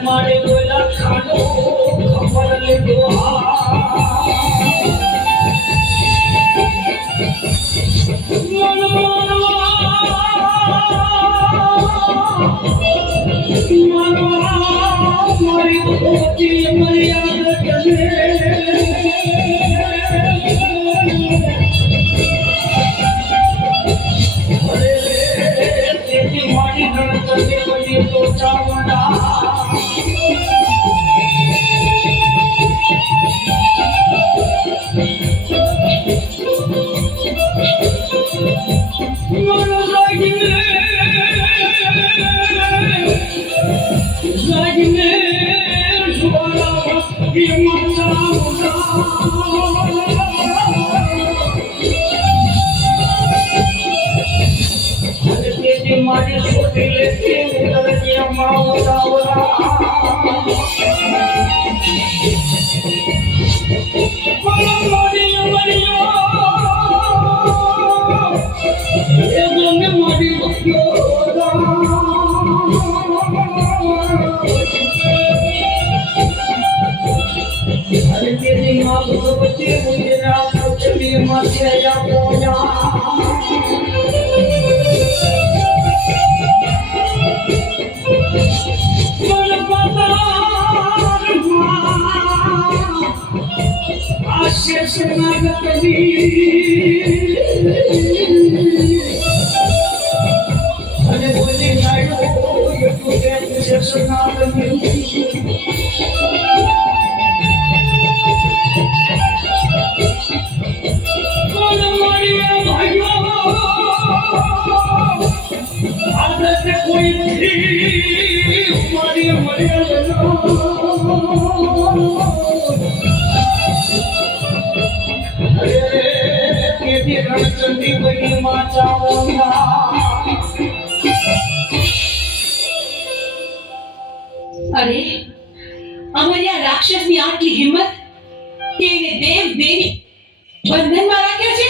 મારે બોલા ખાનો ખબર લેતો મારી પોતી મર્યાદા મારી ગણતરી બની તો ચાવડા મારી છોટી લેતી અને બોલી નાયો એટલું કે સસના અરે, અમરિયા રાક્ષસની આટલી હિંમત કે એને દેવ દેવી બંધનમાં રાખ્યા છે.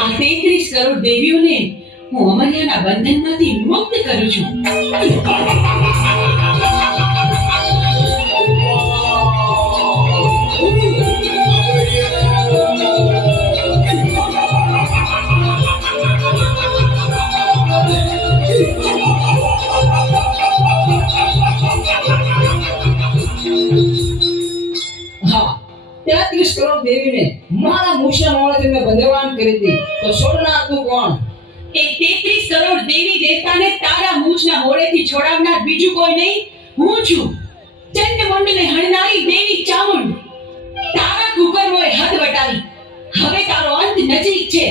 આ 33 કરોડ દેવીઓને હું અમરિયાના બંધનમાંથી મુક્ત કરું છું. હા, 33 કરોડ દેવીને મારા મૂછના મોઢાથી મેં બંધવાન કરી હતી, તો છોડનાર તું કોણ? એ 33 કરોડ દેવી દેવતાને તારા મૂછના મોઢેથી છોડાવનાર બીજું કોઈ નહીં, હું છું. ચંડમુંડને હણનારી દેવી ચામુંડ. તારા કુકર્મોએ હદ વટાવી. હવે તારો અંત નજીક છે.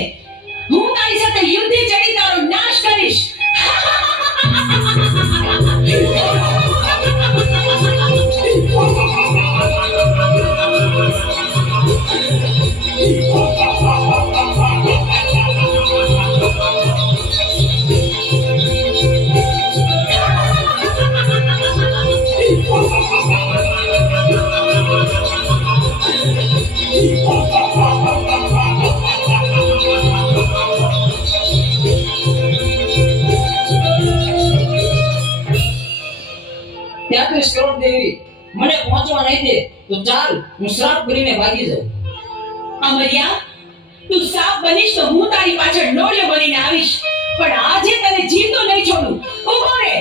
હું તારી સાથે યુદ્ધે ચડી તારો નાશ કરીશ. 33 કરોડ દેવી મને પહોંચવા નહીં દે તો ચાલ હું શ્રાપ કરીને ભાગી જાઉં. અમરિયા, તું સાપ બનીશ તો હું તારી પાછળ નોળિયો બનીને આવીશ, પણ આજે તને જીવતો નહીં છોડું. ઊભો રહે.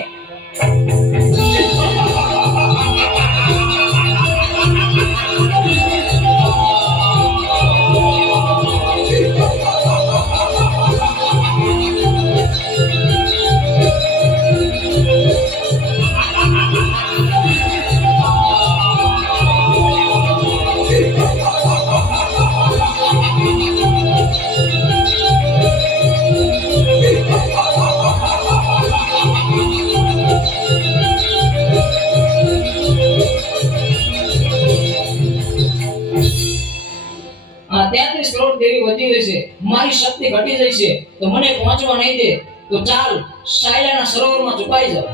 આ 33 કરોડ દેવી વધી રહેશે, મારી શક્તિ ઘટી જશે તો મને પહોંચવા નહીં દે તો ચાલ સાયલાના સરોવરમાં છુપાઈ જાવ.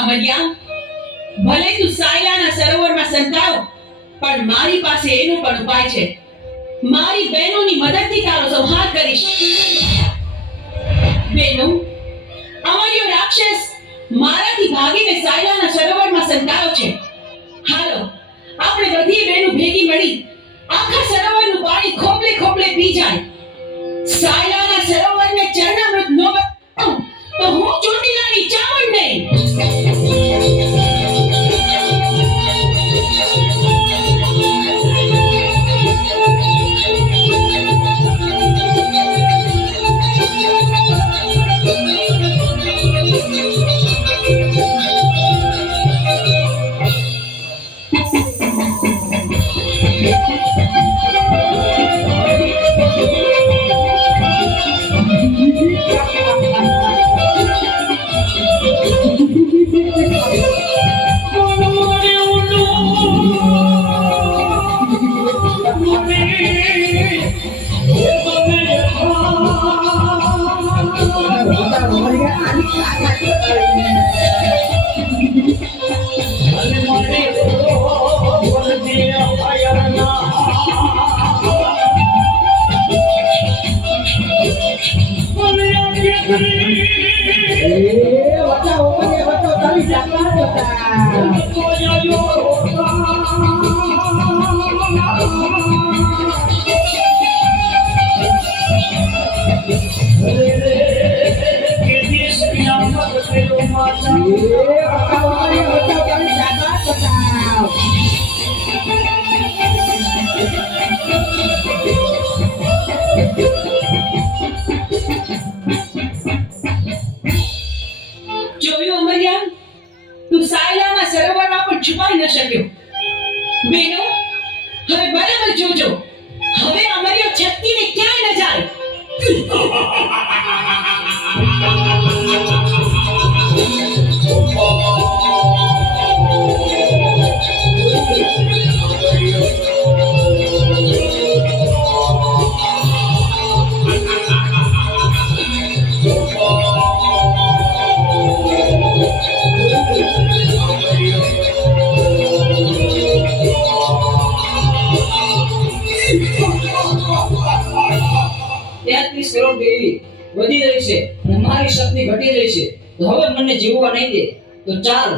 અમરિયા, ભલે તું સાયલાના સરોવરમાં સંતાવ, પણ મારી પાસે એનો પણ ઉપાય છે. મારી બહેનોની મદદથી તારો સંહાર કરીશ. બહેનો, અમરિયો રાક્ષસ મારાથી ભાગીને સાયલાના સરોવરમાં સંતાયો છે. હાલો, આપણે બધી બહેનો ભેગી મળી આખા સરોવરનું પાણી ખોબલે ખોબલે પી જાય. સાયલાના સરોવરને ચરણામૃત ન બનાવું તો હું ચોટીલાની ચામુંડ નહીં. જોયું અમરિયા, તું સાયલાના સરોવરમાં પણ છુપાઈ ન શક્યો. બેનો, હવે બરાબર જોજો, હવે અમરિયો છટકીને ક્યાંય ન જાય. કરોડ દેવી વધી રહી છે અને મારી શક્તિ ઘટી રહી છે તો હવે મને જીવવા નહીં દે તો ચાલ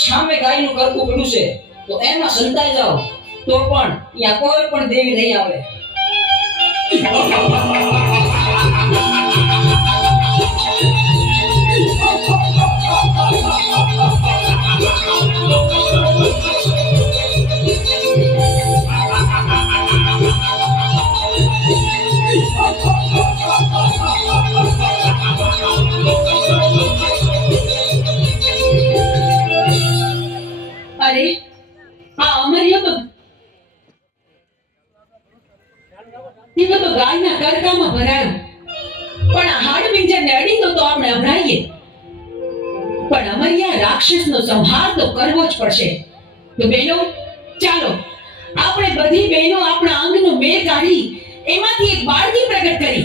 સામે ગાયનું કરતું પડ્યું છે તો એમાં સંતાઈ જાઓ તો પણ ત્યાં કોઈ પણ દેવી નહીં આવે. અરે, આ અમરિયો તો ગાયના કરકામાં ભરાયો, પણ આ હાડ પિંજરને અડી તો આપણે અભરાઈએ. પણ અમરિયા રાક્ષસનો સંહાર તો કરવો જ પડશે. તો બહેનો, ચાલો આપણે બધી બહેનો આપણા અંગનો મેળ કાઢી એમાંથી એક બાળકી પ્રગટ કરી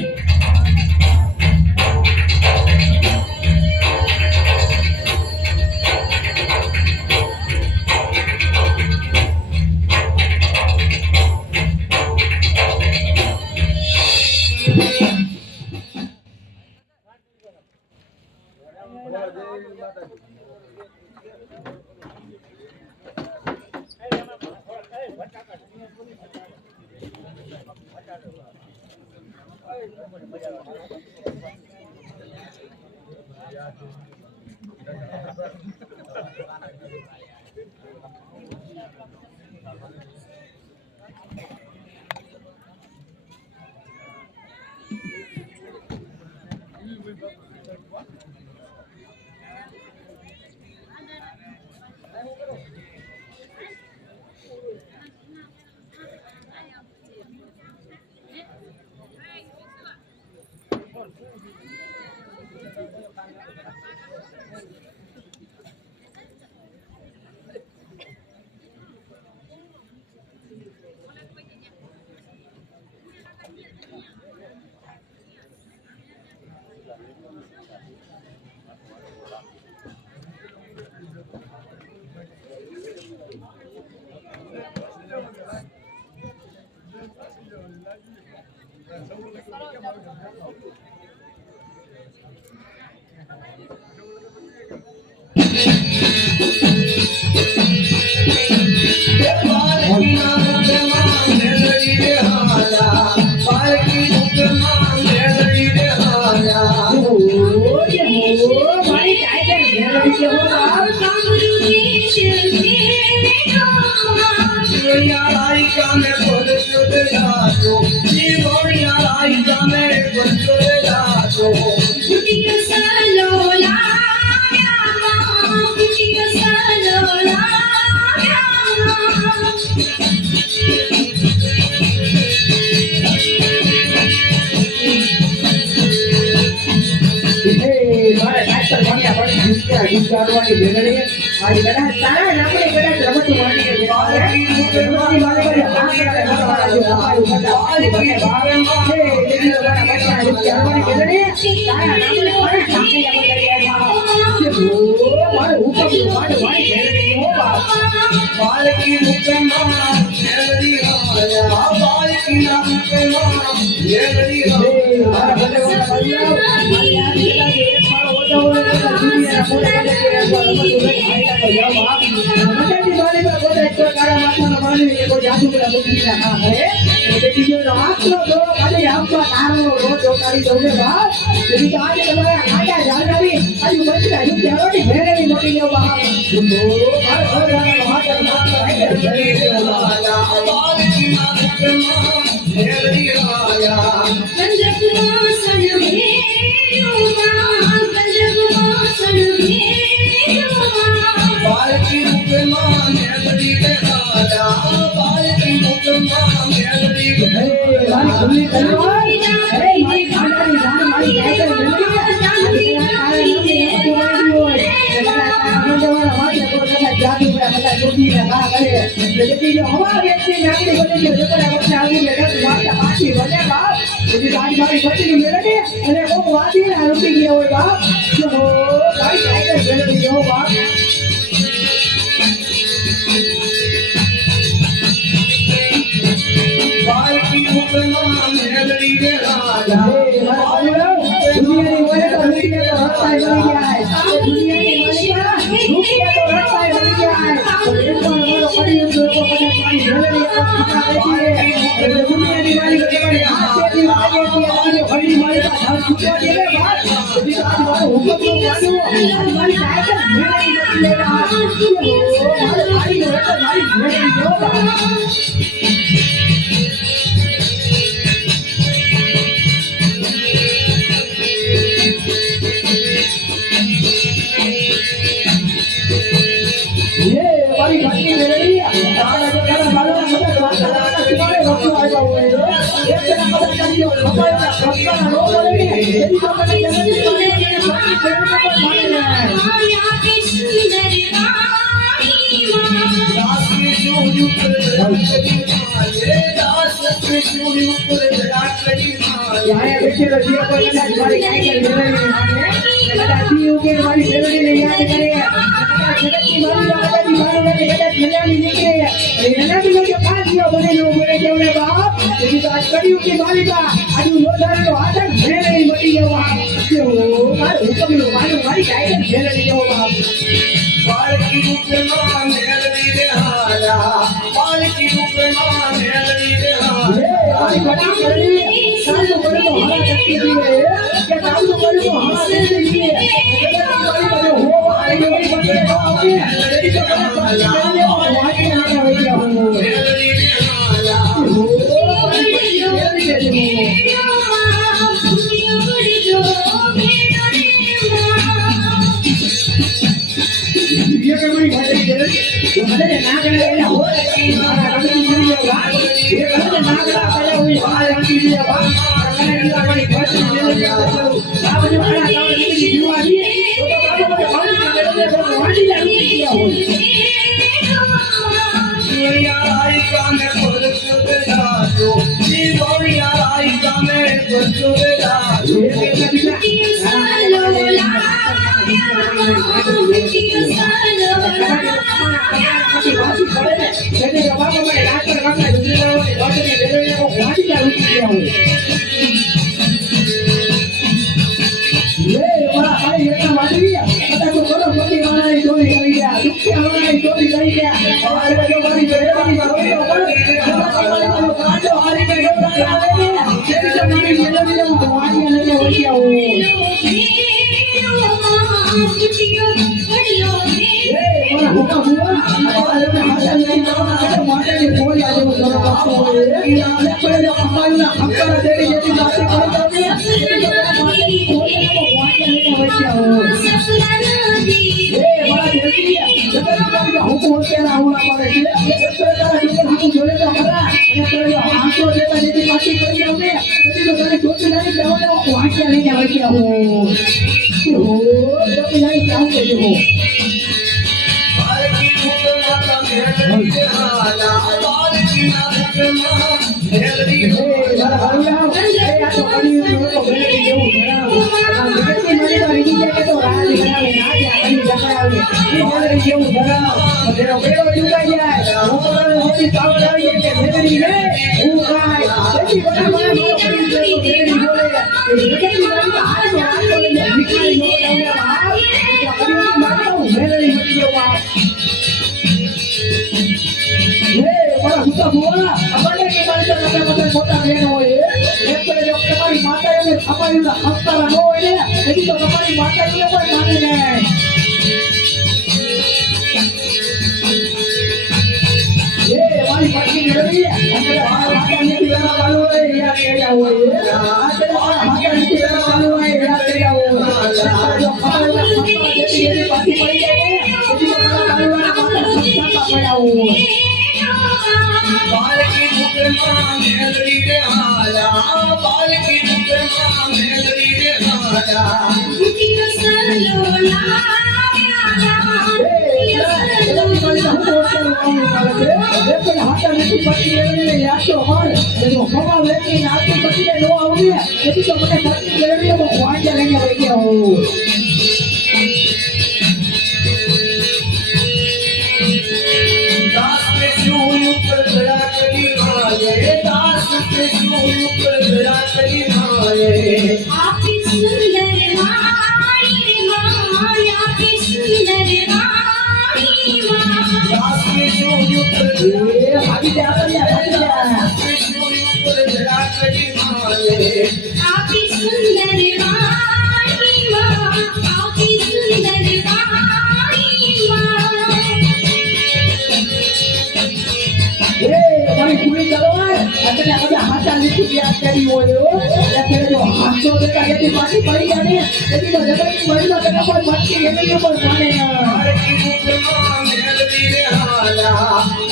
Hey, રાખી દીવે કે કામ તો કર્યું તો હા દે દઈએ તમારી પાસે હો આ જોઈ બને તો આપણે એની તો મને વાંચી નાખા હોય ગયા ये के मई भाई दे तो हदे ना गला एला हो मारा रंगी जीरिया बा ये हदे ना गला आया हुई आ रंगी जीरिया बा कने जीरा बड़ी फट दे दे आ बजे मारा गांव की जीवा दी तो बाबू बड़े पानी दे दे वाडी जानी किया हो दुनिया आई काने पर चुके जाओ जी दुनिया आई काने पर चुके जाओ ये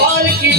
पाल की